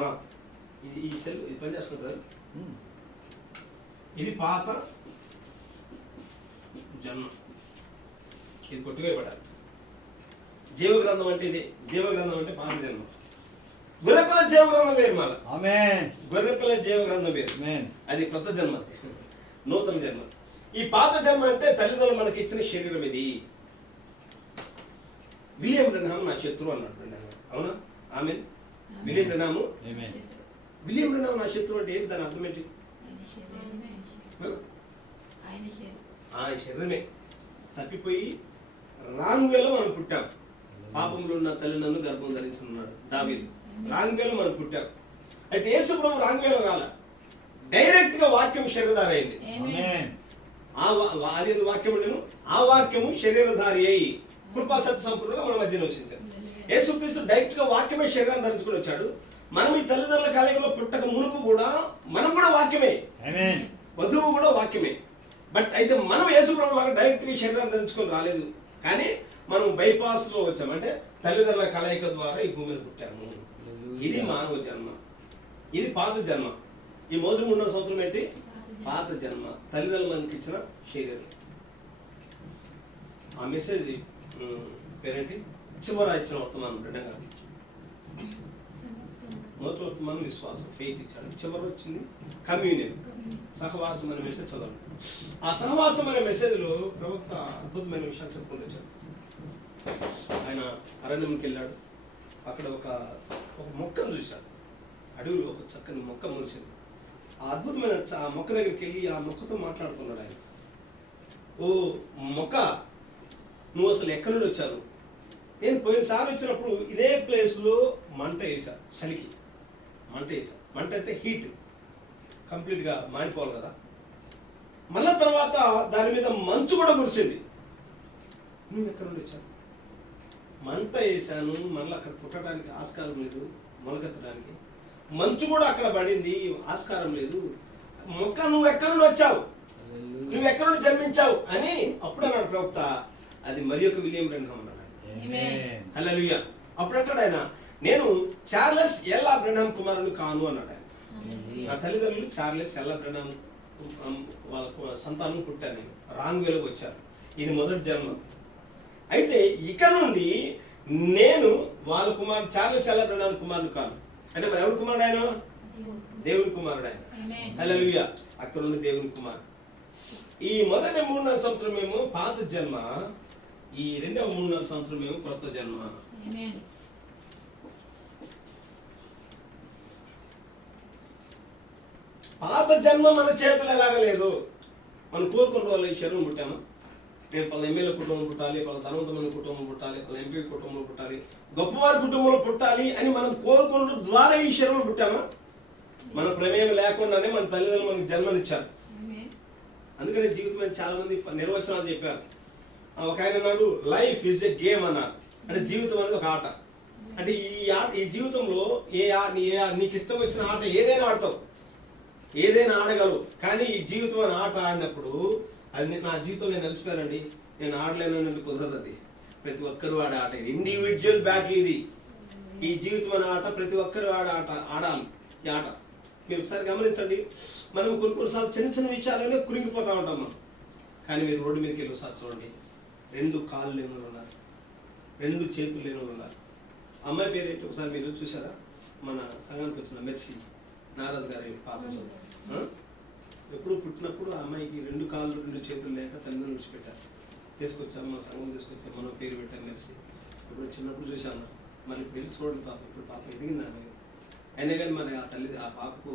ఈ సెల్ ఇది పనిచేస్తుంది కదా, ఇది పాత జన్మ. ఇది కొట్టుకోబడాలి. జీవగ్రంథం అంటే ఇది. జీవగ్రంథం అంటే పాత జన్మ. గొర్రెపిల్ల జీవగ్రంథం వేరు. మళ్ళీ ఆమేన్. గొర్రెపిల్ల జీవగ్రంథం వేరు. ఆమేన్. అది కొత్త జన్మ, నూతన జన్మ. ఈ పాత జన్మ అంటే తల్లిదండ్రులు మనకి ఇచ్చిన శరీరం ఇది. విలియం బ్రెన్హామ్ నా శత్రువు అన్నాడు బ్రెన్హామ్. అవునా? ఆమేన్. విలియం బ్రెన్హామ్, ఆమేన్. విలియం బ్రెన్హామ్ నా శత్రువు అంటే ఏంటి? దాని అర్థం ఏంటి? ఆయన శరీరమే తప్పిపోయి రాంగ్ వేలో మనం పుట్టాం. పాపంలో ఉన్న తల్లి నన్ను గర్భం ధరించున్నాడు దావీదు. రాంగ్ వేలో మనం పుట్టాం. అయితే యేసు ప్రభు రాంగ్ వేలో రాల, డైరెక్ట్ గా వాక్యం శరీరధారి అయింది. ఆమేన్. అది వాక్యం ఉండేను. ఆ వాక్యము శరీరధారి అయి కృపా సత్య సంపూర్ణంగా మన మధ్య నివసించాడు. యేసుక్రీస్తు డైరెక్ట్ గా వాక్యమే శరీరాన్ని ధరించుకుని వచ్చాడు. మనం ఈ తల్లిదండ్రుల కలయికలో పుట్టక మునుపు కూడా మనం కూడా వాక్యమే. ఆమేన్. వధువు కూడా వాక్యమే. బట్ అయితే మనం యేసు ప్రభు లాగా డైరెక్ట్ గా శరీరాన్ని ధరించుకొని రాలేదు. కానీ మనం బైపాస్ లో వచ్చాం. అంటే తల్లిదండ్రుల కలయిక ద్వారా ఈ భూమి మీద పుట్టాము. ఇది మానవ జన్మ. ఇది పాత జన్మ. ఈ మొదటి 3.5 సంవత్సరం ఏంటి? పాత జన్మ. తల్లిదండ్రులు మనకి ఇచ్చిన శరీరం. ఆ మెసేజ్ పేరేంటి? చివర ఇచ్చిన వర్తమానం. రెండంగా మొదటి వర్తమానం విశ్వాసం, ఫెయిత్ ఇచ్చాడు. చివరి వచ్చింది కమ్యూనియన్, సహవాసం అనే మెసేజ్ చదవండి. ఆ సహవాసం అనే మెసేజ్ లో ప్రవక్త అద్భుతమైన విషయాలు చెప్పుకుంటూ వచ్చాడు. ఆయన అరణ్యంకి వెళ్ళాడు. అక్కడ ఒక మొక్కను చూశాడు. అడవిలో ఒక చక్కని మొక్క మొలిసింది. ఆ అద్భుతమైన ఆ మొక్క దగ్గరికి వెళ్ళి ఆ మొక్కతో మాట్లాడుతున్నాడు ఆయన. ఓ మొక్క, నువ్వు అసలు ఎక్కడి నుండి వచ్చావు? నేను పోయినసారి వచ్చినప్పుడు ఇదే ప్లేస్లో మంట వేసా, చలికి మంట వేసా. మంట అయితే హీట్ కంప్లీట్గా మాడిపోవాలి కదా. మళ్ళా తర్వాత దాని మీద మంచు కూడా కురిసింది. నువ్వు ఎక్కడి నుండి వచ్చావు? మంట వేసాను, మళ్ళీ అక్కడ పుట్టడానికి ఆస్కారం లేదు, మొలకెత్తడానికి. మంచు కూడా అక్కడ పడింది, ఆస్కారం లేదు. మొక్క, నువ్వు ఎక్కడి నుండి వచ్చావు? నువ్వు ఎక్కడి నుండి జన్మించావు అని అప్పుడు అన్నాడు ప్రవక్త. అది మరి ఒక విలియం బ్రెన్హామ్ అన్నాడు. హల్లెలూయా. అప్పుడు అంటాడు ఆయన, నేను చార్లెస్ ఎల్లా బ్రెన్హామ్ కుమారుడు కాను అన్నాడు ఆయన. నా తల్లిదండ్రులు చార్లెస్ ఎల్లా బ్రెన్హామ్ వాళ్ళ సంతానం పుట్టాను నేను, రాంగ్ వేలోకి వచ్చాను. ఇది మొదటి జన్మ. అయితే ఇక నుండి నేను వాళ్ళ కుమారుడు, చార్లెస్ ఎల్లా బ్రౌన్ కుమారుడు కాదు. అంటే మరి ఎవరి కుమారుడు ఆయన? దేవుని కుమారుడు ఆయన. హల్లెలూయా. అక్కడ నుండి దేవుని కుమారుడు. ఈ మొదటి 3.5 సంవత్సరం ఏమో పాత జన్మ, ఈ రెండవ 3.5 సంవత్సరం ఏమో కొత్త జన్మ. పాత జన్మ మన చేతులు ఎలాగ లేదు. మనం కోరుకున్న వాళ్ళు ఈ శరీరం పుట్టామా? నేను పలు ఎమ్మెల్యే కుటుంబం పుట్టాలి, పలు ధనవంతమైన కుటుంబం పుట్టాలి, పలు ఎంపీ కుటుంబంలో పుట్టాలి, గొప్పవారి కుటుంబంలో పుట్టాలి అని మనం కోరుకున్న ద్వారా ఈ శరీరం పుట్టామా? మన ప్రమేయం లేకుండానే మన తల్లిదండ్రులు మనకు జన్మనిచ్చారు. అందుకని జీవితం చాలా మంది నిర్వచనాలు చెప్పారు. ఒక ఆయన అన్నాడు, లైఫ్ ఈజ్ ఎ గేమ్ అన్నారు. అంటే జీవితం అనేది ఒక ఆట. అంటే ఈ జీవితంలో నీకు ఇష్టం వచ్చిన ఆట ఏదైనా ఆడతావు, ఏదైనా ఆడగలవు. కానీ ఈ జీవితం అని ఆట ఆడినప్పుడు అది నా జీవితంలో నేను అలసిపోయానండి, నేను ఆడలేను, కుదరదు. అది ప్రతి ఒక్కరు ఆడే ఆట. ఇది ఇండివిజువల్ బ్యాటిల్. ఇది ఈ జీవితం అనే ఆట ప్రతి ఒక్కరు ఆడాలి ఈ ఆట. మీరు ఒకసారి గమనించండి, మనం కొన్నిసార్లు చిన్న చిన్న విషయాలనే కురింగిపోతూ ఉంటాం మనం. కానీ మీరు రోడ్డు మీదకి వెళ్ళి ఒకసారి చూడండి, 2 కాళ్ళు లేని వాళ్ళు ఉన్నారు, 2 చేతులు లేని వాళ్ళు ఉన్నారు. అమ్మాయి పేరు ఏంటి ఒకసారి మీరు చూసారా? మన సంఘానికి వచ్చిన మెర్సీ నారాజ్ గారి పాప. ఎప్పుడు పుట్టినప్పుడు ఆ అమ్మాయికి 2 కాళ్ళు 2 చేతులు లేక తల్లిదండ్రులు విడిచిపెట్టారు. తీసుకొచ్చాము, మన సంఘం తీసుకొచ్చాము, మనం పేరు పెట్టాం మెర్సీ. ఇప్పుడు చిన్నప్పుడు చూశాను, మళ్ళీ ఇప్పుడు వెళ్ళి చూడండి పాప. ఇప్పుడు పాప ఎదిగింది అన్నది. అయినా కానీ మరి ఆ పాపకు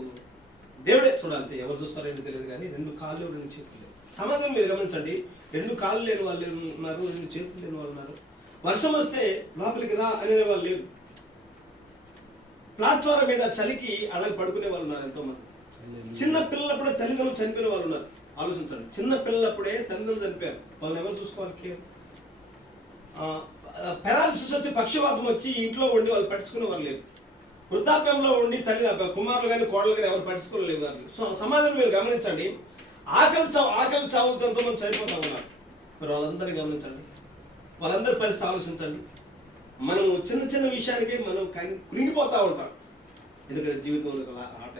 దేవుడే చూడాలంటే, ఎవరు చూస్తారో ఏంటో తెలియదు. కానీ 2 కాళ్ళు 2 చేతులు లేవు. సమాజం మీరు గమనించండి, 2 కాళ్ళు లేని వాళ్ళు ఉన్నారు, 2 చేతులు లేని వాళ్ళు ఉన్నారు. వర్షం వస్తే లోపలికి రా అనే వాళ్ళు లేరు. ప్లాట్ఫారం మీద చలికి అలాగే పడుకునే వాళ్ళు ఉన్నారు ఎంతో మంది. చిన్న పిల్లలప్పుడే తల్లిదండ్రులు చనిపోయిన వాళ్ళు ఉన్నారు. ఆలోచించండి, చిన్న పిల్లలప్పుడే తల్లిదండ్రులు చనిపోయారు. వాళ్ళని ఎవరు చూసుకోవాలి? కేర్. పెరాలసిస్ వచ్చి, పక్షవాతం వచ్చి ఇంట్లో ఉండి వాళ్ళు పట్టించుకునే వాళ్ళు లేరు. వృద్ధాప్యంలో ఉండి కుమారులు కానీ కోడలు కానీ ఎవరు పట్టించుకోలేరు వాళ్ళు. సో సమాజం మీరు గమనించండి, ఆకలి చావులతో ఎంతోమంది చనిపోతా ఉన్నారు. మరి వాళ్ళందరినీ గమనించండి, వాళ్ళందరి పరిస్థితి ఆలోచించండి. మనం చిన్న చిన్న విషయానికి మనం కృంగిపోతూ ఉంటాం. ఎందుకంటే జీవితంలో ఆట,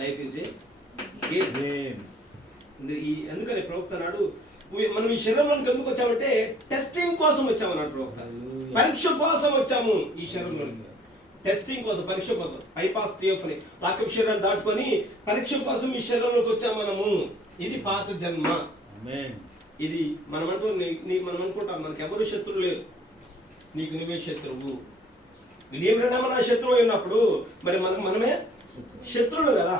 లైఫ్ ఈజ్ ఏ గేమ్. ఎందుకని ప్రవక్త నాడు మనం ఈ శరీరంలోకి ఎందుకు వచ్చామంటే టెస్టింగ్ కోసం వచ్చామన్నాడు ప్రవక్త. పరీక్ష కోసం వచ్చాము ఈ శరీరంలోకి, టెస్టింగ్ కోసం, పరీక్ష కోసం. బైపాస్ థియోఫనీ, వాక్య శరీరాన్ని దాటుకొని పరీక్ష కోసం ఈ శరీరంలోకి వచ్చాము మనము. ఇది పాత జన్మ. ఇది మనం అనుకుంటాం మనకు ఎవరు శత్రువు లేరు, నీకు నువ్వే శత్రువు. విలియం నా శత్రువు అయినప్పుడు మరి మనమే శత్రువులు కదా.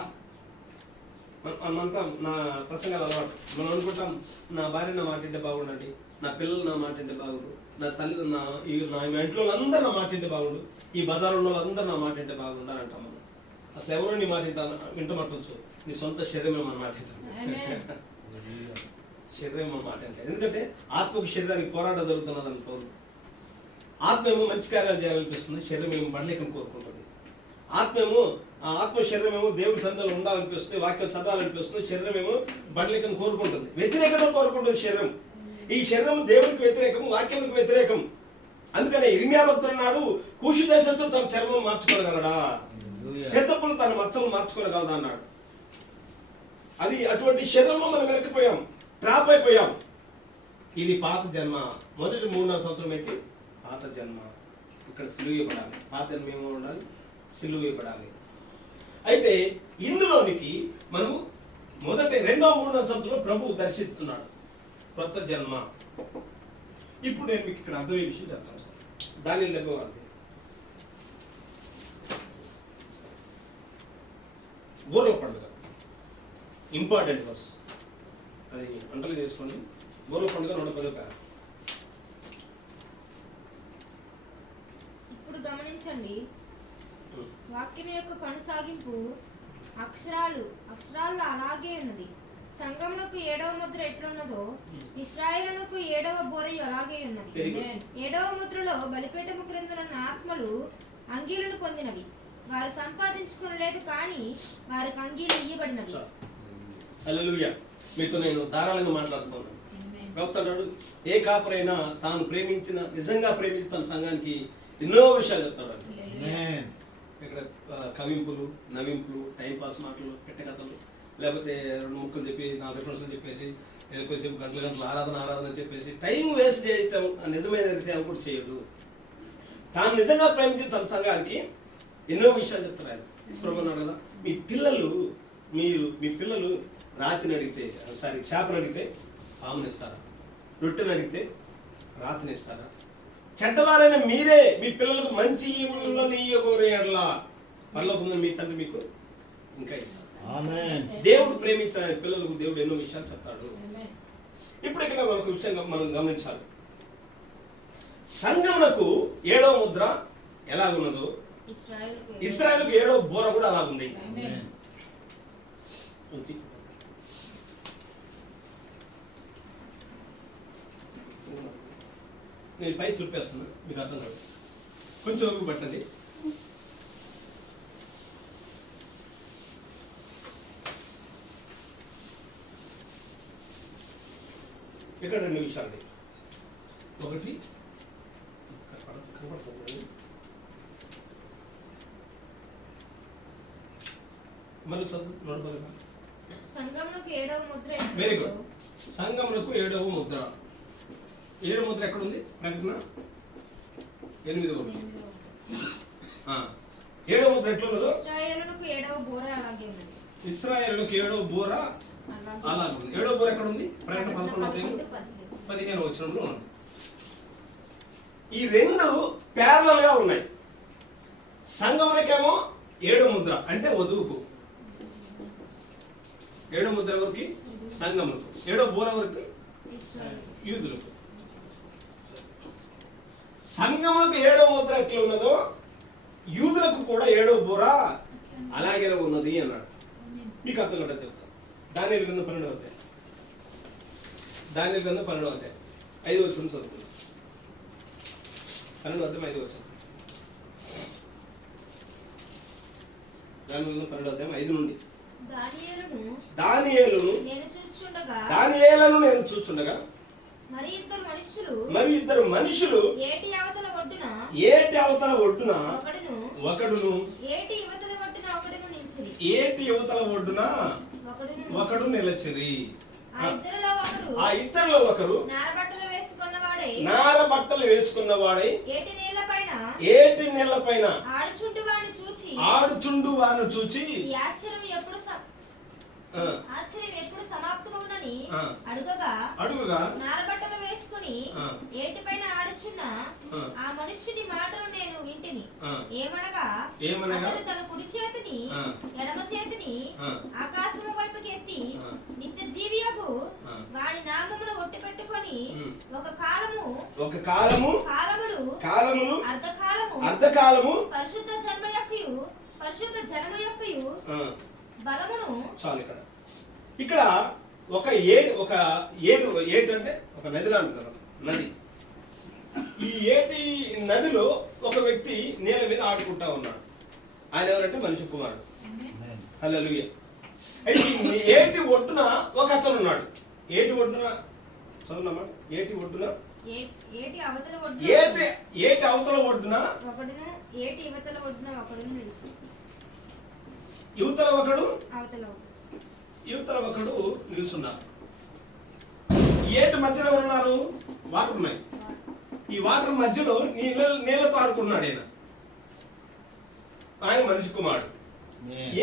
మనకంటాం, నా ప్రసంగాలు అలవాటు, మనం అనుకుంటాం నా భార్య నా మాట అంటే బాగుండండి, నా పిల్లలు నా మాట అంటే బాగుండు, నా తల్లి నా ఇంట్లో అందరూ నా మాట అంటే బాగుండు, ఈ బజార్లో వాళ్ళందరూ నా మాట అంటే బాగుండు అని అంటాం మనం. అసలు ఎవరో నీ మాట వింటమట్టచ్చు, నీ సొంత శరీరం మన మాట వింటాం. శరీరం మన మాట అంటే, ఎందుకంటే ఆత్మకు శరీరానికి పోరాటం జరుగుతున్నది అనుకోరు. ఆత్మ ఏమో మంచి కార్యాలు చేయాలనిపిస్తుంది, శరీరం ఏమో బడలేకం కోరుకుంటుంది. ఆత్మ శరీరం ఏమో దేవుడి సందర్భంలో ఉండాలనిపిస్తుంది, వాక్యం చదవాలనిపిస్తుంది. శరీరం ఏమో బడలేకం కోరుకుంటుంది, వ్యతిరేకత కోరుకుంటుంది శరీరం. ఈ శరీరం దేవునికి వ్యతిరేకం, వాక్యానికి వ్యతిరేకం. అందుకనే ఇర్మియా భక్తుడు అన్నాడు, కూషు దేశస్థుడు తన చర్మం మార్చుకోగలడా, చేతప్పులు తన మచ్చలు మార్చుకోగలదా అన్నాడు. అది అటువంటి శరీరంలో మనం వెనక్కిపోయాం, ట్రాప్ అయిపోయాం. ఇది పాత జన్మ. మొదటి 3.5 సంవత్సరం ఏంటి? పాత జన్మ. ఇక్కడ సిలువ వేయబడాలి. పాత జన్మ ఏమో ఉండాలి, సిలువ వేయబడాలి. అయితే ఇందులోనికి మనం మొదటి 2వ 3.5 సంవత్సరంలో ప్రభు దర్శిస్తున్నాడు, కొత్త జన్మ. ఇప్పుడు నేను మీకు ఇక్కడ అర్థమయ్యే విషయం చెప్తాను సార్. దానియేలు 9వ అధ్యాయం, గొర్రెల పండుగ ఇంపార్టెంట్ వర్స్, అది అంటలు చేసుకోండి. గొర్రెల పండుగ 110వ పేర. ఇప్పుడు గమనించండి, వాక్యం యొక్క కొనసాగింపు అక్షరాల్లో అలాగే ఉన్నది. సంఘమునకు 7వ ముద్ర ఎట్లున్నదో ఇశ్రాయేలునకు 7వ బోరయు అలాగే ఉన్నది. 7వ ముద్రలో బలిపీఠము క్రిందనున్న ఆత్మలు అంగీలను పొందినవి. వారు సంపాదించుకునలేదు, కానీ వారికి అంగీలు ఇయ్యబడినవి. హల్లెలూయా. మీతో నేను ధారాళంగా మాట్లాడుతున్నాను. ప్రవక్త అన్నాడు, ఏ కాపరైనా తాను నిజంగా ప్రేమించి తన సంఘానికి ఎన్నో విషయాలు చెప్తాడు. ఇక్కడ కవింపులు, నవింపులు, టైంపాస్ మాటలు, పెట్టకథలు లేకపోతే 2 ముక్కలు చెప్పి 4 రిఫరెన్స్లు చెప్పేసి నేను కొంచెం గంటల ఆరాధన అని చెప్పేసి టైం వేస్ట్ చేయటం నిజమైన సేవకుడు చేయడు. తాను నిజంగా ప్రేమించి తన సంఘానికి ఎన్నో విషయాలు చెప్తారు ఆయన. ప్రభున్నాడు కదా, మీ పిల్లలు రాతిని అడిగితే చేపను అడిగితే పామునిస్తారా? రొట్టెని అడిగితే రాతినిస్తారా? చెడ్డవారైన మీరే మీ పిల్లలకు మంచి ఈవులనియగోరేలా పరలోకమున మీ తండ్రి మీకు ఇంకా ఇస్తారు. దేవుడు ప్రేమించాలని పిల్లలకు దేవుడు ఎన్నో విషయాలు చెప్తాడు. ఇప్పుడు ఇక్కడ ఒక విషయం మనం గమనించాలి. సంఘమునకు 7వ ముద్ర ఎలాగున్నదో ఇశ్రాయేలుకు 7వ బోర కూడా అలాగుంది. నేను పై చూపేస్తున్నా, మీకు అర్థం కాదు, కొంచెం ఓపిక పట్టండి. ఇక్కడ 2 విషయాలు. ఒకటి మళ్ళీ చదువు. సంఘమునకు 7వ ముద్ర. Very good. సంఘమునకు 7వ ముద్ర. 7వ ముద్ర ఎక్కడ ఉంది? ప్రకటన 8వ. 7వ ముద్ర ఎట్లున్నదో ఇశ్రాయేలుకు 7వ బోర అలాగే ఉంది. ఇశ్రాయేలుకు 7వ బోర అలాగే ఉంది. 7వ బోర ఎక్కడ ఉంది? ప్రకటన 11వ వచనంలో ఉంది. ఈ 2 ప్యారలల్ గా ఉన్నాయి. సంఘమునకేమో 7వ ముద్ర అంటే వధువుకు. 7వ ముద్ర ఎవరికి? సంఘములకు. 7వ బోర ఎవరికి? యూదులకు. సంఘములకు 7వ ముద్ర ఎట్లా ఉన్నదో యూదులకు కూడా 7వ బోర అలాగే ఉన్నది అన్నాడు. మీకు అర్థం కదా చెప్తాను. దానియేలు గ్రంథం 12వ అధ్యాయం. దానియేలు గ్రంథం 12వ అధ్యాయం 5వ వచనం చదువుకుందాం. 12వ అధ్యాయం 5వ వచనం. దానియేలు 12వ అధ్యాయం 5 నుండి. దానియేలును నేను చూచుండగా మరి ఇద్దరు మనుషులు ఏటి అవతల ఒడ్డున ఒకడును ఏటి యువతల ఒడ్డున ఒకడు నిలచిరి. ఆ ఇద్దరిలో ఒకరు నార బట్టలు వేసుకున్నవాడై ఏటి నీళ్ల పైన ఆడుచుండు వాను చూచి ఆశ్చర్యం ఎప్పుడు సమాప్తమవునని అడుగగా నారబట్టలు వేసుకుని ఏటిపైన ఆడుచున్న ఆ మనుష్యుని మాటలు నేను వింటిని. ఏమనగా అతడు తన కుడి చేతిని ఎడమ చేతిని ఆకాశము వైపుకి ఎత్తి నిత్య జీవియగు వాడి నామమును ఒట్టి పెట్టుకొని ఒక కాలములు అర్ధకాలము పరిశుద్ధ జన్మ యొక్కయు బలమును. చాలు. ఇక్కడ ఒక ఏటి అంటే ఒక నది లాంటి నది. ఈ ఏటి నదిలో ఒక వ్యక్తి నీళ్ళ మీద ఆడుకుంటా ఉన్నాడు. ఆయన ఎవరంటే మనిషి కుమారుడు. హల్లెలూయా. అయితే ఏటి ఒడ్డున ఒక అతను ఉన్నాడు. ఏటి ఒడ్డున చదువున్నామా? ఏటి ఒడ్డున ఏటి అవతల ఒడ్డున యువతల ఒకడు నిల్చున్నారు. ఏటి మధ్యలో ఎవరున్నారు? వాటర్ ఉన్నాయి. ఈ వాటర్ మధ్యలో నీళ్ళతో ఆడుకున్నాడు ఆయన మనిషి కుమారుడు.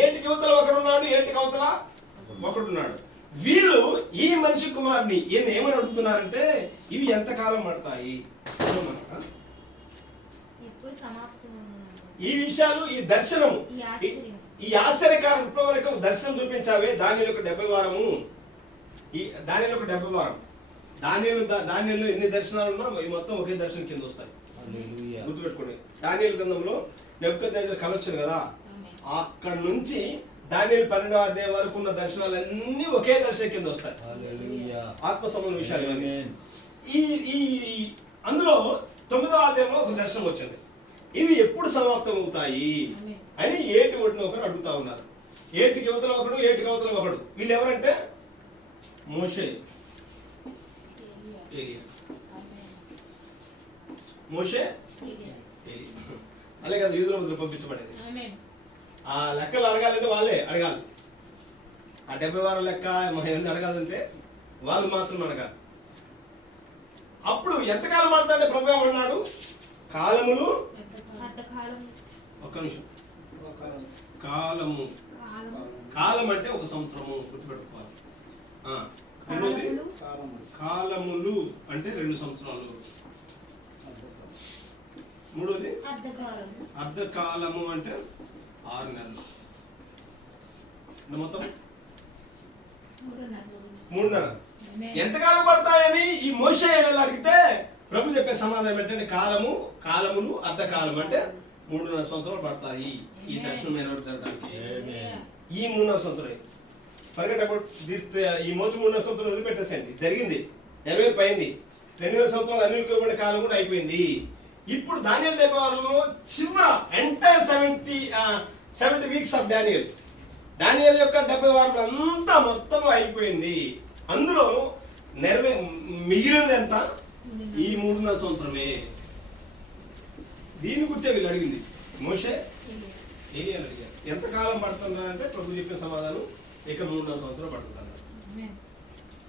ఏటికి యువతల ఒకడున్నాడు, ఏటికి అవతల ఒకడున్నాడు. వీళ్ళు ఈ మనిషి కుమారుని ఈయన ఏమని అడుగుతున్నారంటే ఇవి ఎంతకాలం పడతాయి? ఈ విషయాలు, ఈ దర్శనము, ఈ ఆశ్చర్యకారం ఇప్పటివరకు దర్శనం చూపించావే దానిలో 70 వారము. ఈ దానిలో 70 వారం. దానిలో ఎన్ని దర్శనాలు ఉన్నా మొత్తం ఒకే దర్శనం కింద వస్తాయి. గుర్తుపెట్టుకోండి. దానియేలు గ్రంథంలో నెబుకద్నెజర్ కల వచ్చింది కదా, అక్కడ నుంచి దానియేలు 12వ అధ్యాయం వరకు ఉన్న దర్శనాలన్నీ ఒకే దర్శనం కింద వస్తాయి. ఆత్మ సంబంధ విషయాలు ఇవన్నీ. అందులో 9వ అధ్యాయంలో ఒక దర్శనం వచ్చింది. ఇవి ఎప్పుడు సమాప్తం అవుతాయి అని ఏటి ఒడ్డున ఒకరు అడుగుతా ఉన్నారు. ఏటికి యువతల ఒకడు, ఏటికి అవతల ఒకడు. వీళ్ళు ఎవరంటే మోషే, అలాగే కదా యూదుల మధ్యలో పంపించబడేది. ఆ లెక్కలు అడగాలంటే వాళ్ళే అడగాలి. ఆ 70 వారాల లెక్క ఏమన్నా అడగాలంటే వాళ్ళు మాత్రం అడగాలి. అప్పుడు ఎంతకాలం పడతాడే ప్రభు ఏమన్నాడు? కాలములు. అర్ధకాలం. ఒక్క నిమిషం. కాలము, కాలం అంటే 1 సంవత్సరము గుర్తుపెట్టుకోవాలి. రెండోది కాలములు అంటే 2 సంవత్సరాలు. మూడోది అర్ధకాలము అంటే 6 నెలలు. మొత్తం 3.5. ఎంతకాలం పడతాయని ఈ మోషే అడిగితే ప్రభు చెప్పే సమాధానం ఏంటంటే కాలములు అర్ధకాలం అంటే 3.5 సంవత్సరాలు పడతాయి ఈ దర్శనం నెరవేర్చడానికి. ఈ 3.5 సంవత్సరాలు ఫర్గెట్ అబౌట్ దిస్. ఈ మొదటి 3.5 సంవత్సరాలు వదిలిపెట్టేసండి. జరిగింది 20 అయింది. 2000 సంవత్సరాలు అన్నిటికీ కాలం కూడా అయిపోయింది. ఇప్పుడు దానియేలు 70 వారంలో చివర ఎంటైర్ 70 వీక్స్ ఆఫ్ దానియేలు యొక్క 70 వారాలు అంతా మొత్తం అయిపోయింది. అందులో మిగిలినది ఎంత? ఈ 3.5 సంవత్సరమే. దీని గురించే వీళ్ళు అడిగింది. మోషే ఏలియాని అడిగారు ఎంతకాలం పడుతుందా అంటే ప్రభు చెప్పిన సమాధానం ఇక 3.5 సంవత్సరం పడుతుంది.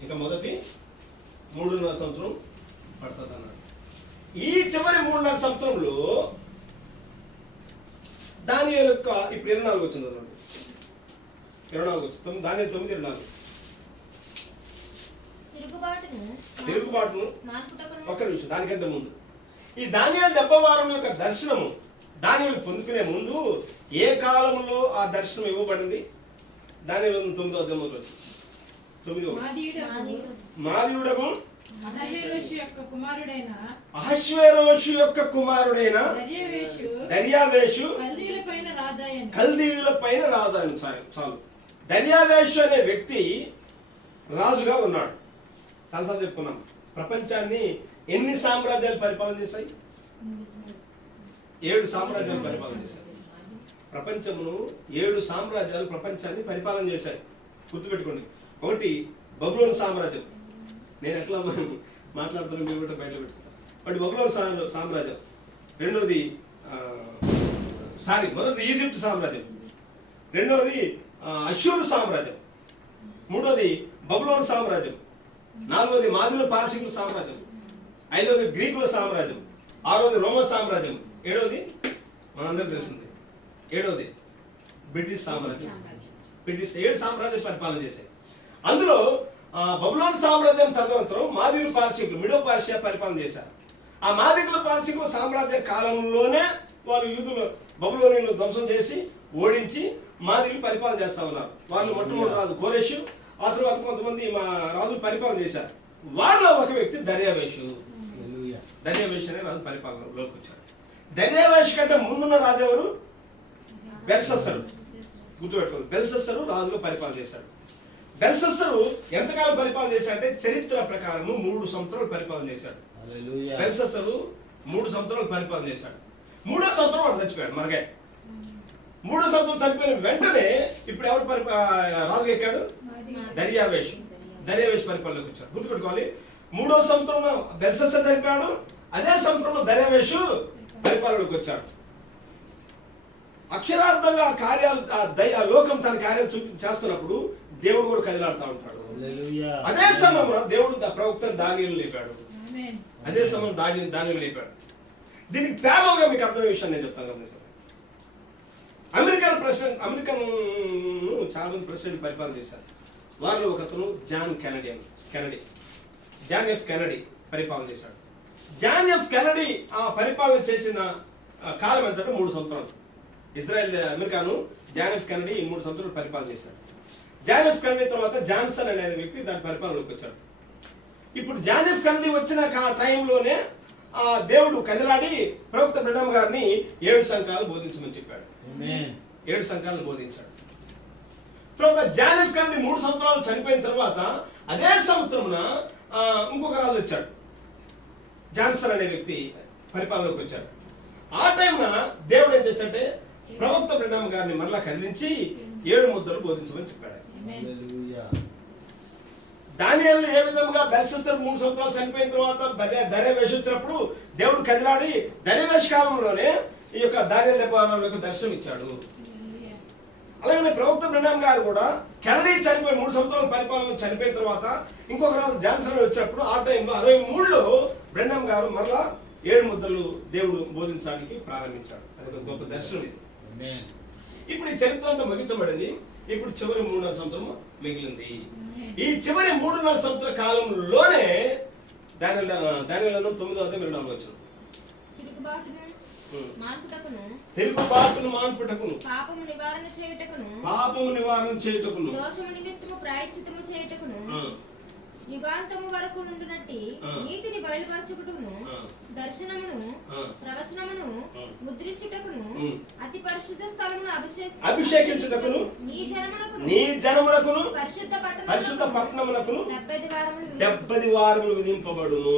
ఇక మొదటి 3.5 సంవత్సరం పడుతుంది అన్నాడు. ఈ చివరి 3.5 సంవత్సరంలో దానియేలు యొక్క ఇప్పుడు 24 వచ్చింది అన్నాడు. 24 వచ్చింది. దానియేలు 9:24 తిరుగుబాటును. ఒక్క నిమిషం, దానికంటే ముందు ఈ దానియేలు 70 వారం యొక్క దర్శనము దానియేలు పొందుకునే ముందు ఏ కాలంలో ఆ దర్శనం ఇవ్వబడింది? దానియేలు 9వ అధ్యాయంలో వచ్చింది. 9వ మాదీయుడకు అహష్వేరోషు యొక్క కుమారుడైన దర్యావేషు కల్దీయుల పైన రాజాయను. చాలు. దర్యావేషు అనే వ్యక్తి రాజుగా ఉన్నాడు. చాలాసార్లు చెప్పుకున్నాం. ప్రపంచాన్ని ఎన్ని సామ్రాజ్యాలు పరిపాలన చేశాయి? 7 సామ్రాజ్యాలు పరిపాలన చేశాయి. ప్రపంచమును 7 సామ్రాజ్యాలు ప్రపంచాన్ని పరిపాలన చేశాయి. గుర్తుపెట్టుకోండి. ఒకటి బబులోను సామ్రాజ్యం. నేను ఎట్లా మాట్లాడుతున్నాను మీరు కూడా బయట పెట్టుకుంటాను. బట్ బబులోను సామ్రాజ్యం. రెండోది మొదటిది ఈజిప్ట్ సామ్రాజ్యం. రెండవది అష్షూరు సామ్రాజ్యం. మూడోది బబులోను సామ్రాజ్యం. నాలుగోది మాదిల పారసీకుల సామ్రాజ్యం. ఐదవది గ్రీకుల సామ్రాజ్యం. ఆరోది రోమన్ సామ్రాజ్యం. ఏడవది మనందరికీ తెలిసింది. ఏడవది బ్రిటిష్ సామ్రాజ్యం. బ్రిటిష్ 7 సామ్రాజ్యం పరిపాలన చేశాయి. అందులో బబులోన్ సామ్రాజ్యం తదనంతరం మాదిల పారసీకులు మిడో పార్షియా పరిపాలన చేశారు. ఆ మాదిల పారసీకుల సామ్రాజ్య కాలంలోనే వాళ్ళు యూదులు బబులోనియన్ను ధ్వంసం చేసి ఓడించి మాదిలు పరిపాలన చేస్తా ఉన్నారు. వాళ్ళు మొట్టమొదటి రాజు కోరెషు, ఆ తర్వాత కొంతమంది మా రాజులు పరిపాలన చేశారు. వారిలో ఒక వ్యక్తి దర్యావేషు. దర్యావేషు అనే రాజు పరిపాలనలోకి వచ్చాడు. దర్యావేషు కంటే ముందున్న రాజు ఎవరు? బెల్షస్సరు. గుర్తుపెట్టుకోండి. బెల్షస్సరు రాజుగా పరిపాలన చేశాడు. బెల్షస్సరు ఎంతకాలం పరిపాలన చేశాడంటే చరిత్ర ప్రకారం 3 సంవత్సరాలు పరిపాలన చేశాడు. బెల్షస్సరు 3 సంవత్సరాలు పరిపాలన చేశాడు. 3వ సంవత్సరం వాడు చచ్చిపోయాడు. మరగే 3వ సంవత్సరం చనిపోయిన వెంటనే ఇప్పుడు ఎవరు రాజుగా ఎక్కాడు? దర్యావేషు. దర్యావేషు పరిపాలనలోకి వచ్చాడు. గుర్తుపెట్టుకోవాలి. 3వ సంవత్సరంలో బెల్షస్సరు చనిపోయాడు. అదే సంవత్సరంలో దర్యావేషు పరిపాలనలోకి వచ్చాడు. అక్షరార్థంగా కార్యాలు లోకం తన కార్యాలు చేస్తున్నప్పుడు దేవుడు కూడా కదిలాడుతూ ఉంటాడు. అదే సమయంలో దేవుడు ప్రవక్త దానియేలును లేపాడు. అదే సమయం దానియేలును లేపాడు. దీనికి ప్యారల్గా మీకు అర్థమయ్యే విషయాన్ని నేను చెప్తాను. గమనించండి. అమెరికన్ చాలా మంది ప్రెసిడెంట్ పరిపాలన చేశారు. వారిలో ఒకతను జాన్ ఎఫ్ కెనడీ పరిపాలన చేశాడు. జాన్ ఎఫ్ కెనడీ ఆ పరిపాలన చేసిన కాలం ఏంటంటే 3 సంవత్సరాలు. అమెరికాను జాన్ ఎఫ్ కెనడీ 3 సంవత్సరాలు పరిపాలన చేశాడు. జాన్ ఎఫ్ కెనడీ తర్వాత జాన్సన్ అనే వ్యక్తి దాని పరిపాలనలోకి వచ్చాడు. ఇప్పుడు జాన్ ఎఫ్ కెనడీ వచ్చిన టైంలోనే దేవుడు కదిలాడి ప్రవక్త బ్రెనమ్ గారిని 7 సంఘాలు బోధించమని చెప్పాడు. 7 సంఘాలను బోధించాడు. తర్వాత జాన్ ఎఫ్ కెనడీ 3 సంవత్సరాలు చనిపోయిన తర్వాత అదే సంవత్సరంన ఇంకొక రాజు వచ్చాడు. జాన్సన్ అనే వ్యక్తి పరిపాలనలోకి వచ్చాడు. ఆ టైంన దేవుడు ఏం చేశాడంటే ప్రవక్త బ్రెనమ్ గారిని మరలా కదిలించి 7 ముద్దలు బోధించమని చెప్పాడు. దానియేలు ఏ విధంగా బెల్షస్సరు 3 సంవత్సరాలు చనిపోయిన తర్వాత దర్యావేషు వచ్చినప్పుడు దేవుడు కదిలాడి దర్యావేషు కాలంలోనే ఈ యొక్క దానియేలు యొక్క దర్శనం ఇచ్చాడు. అలాగే ప్రవక్త బ్రెన్హామ్ గారు కూడా కెనడీ చనిపోయి 3 సంవత్సరాల పరిపాలన చనిపోయిన తర్వాత ఇంకొక రోజు జాన్సన్ వచ్చినప్పుడు ఆ టైంలో 63లో బ్రెన్హామ్ గారు మరలా 7 ముద్రలు దేవుడు బోధించడానికి ప్రారంభించాడు. అది ఒక గొప్ప దర్శనం ఇది. ఇప్పుడు ఈ చరిత్ర అంతా ముగించబడింది. ఇప్పుడు చివరి 3.5 సంవత్సరం మిగిలింది. ఈ చివరి 3.5 సంవత్సర కాలంలోనే దానియేలు 9వ అధ్యాయం 2వ వచనం, తిరుగుబాటును మాన్పుటకును పాపము నివారణ చేయుటకును దోషము నిమిత్తము ప్రాయశ్చిత్తము చేయుటకును యుగాంతము వరకు నుండునట్టి నీతిని బయలుపరచుటకును దర్శనమును ప్రవచనమును ముద్రించుటకును అతి పరిశుద్ధ స్థలమును అభిషేకించుటకును నీ జనమునకును పరిశుద్ధ పట్టణమునకును 70 వారములు విధింపబడును.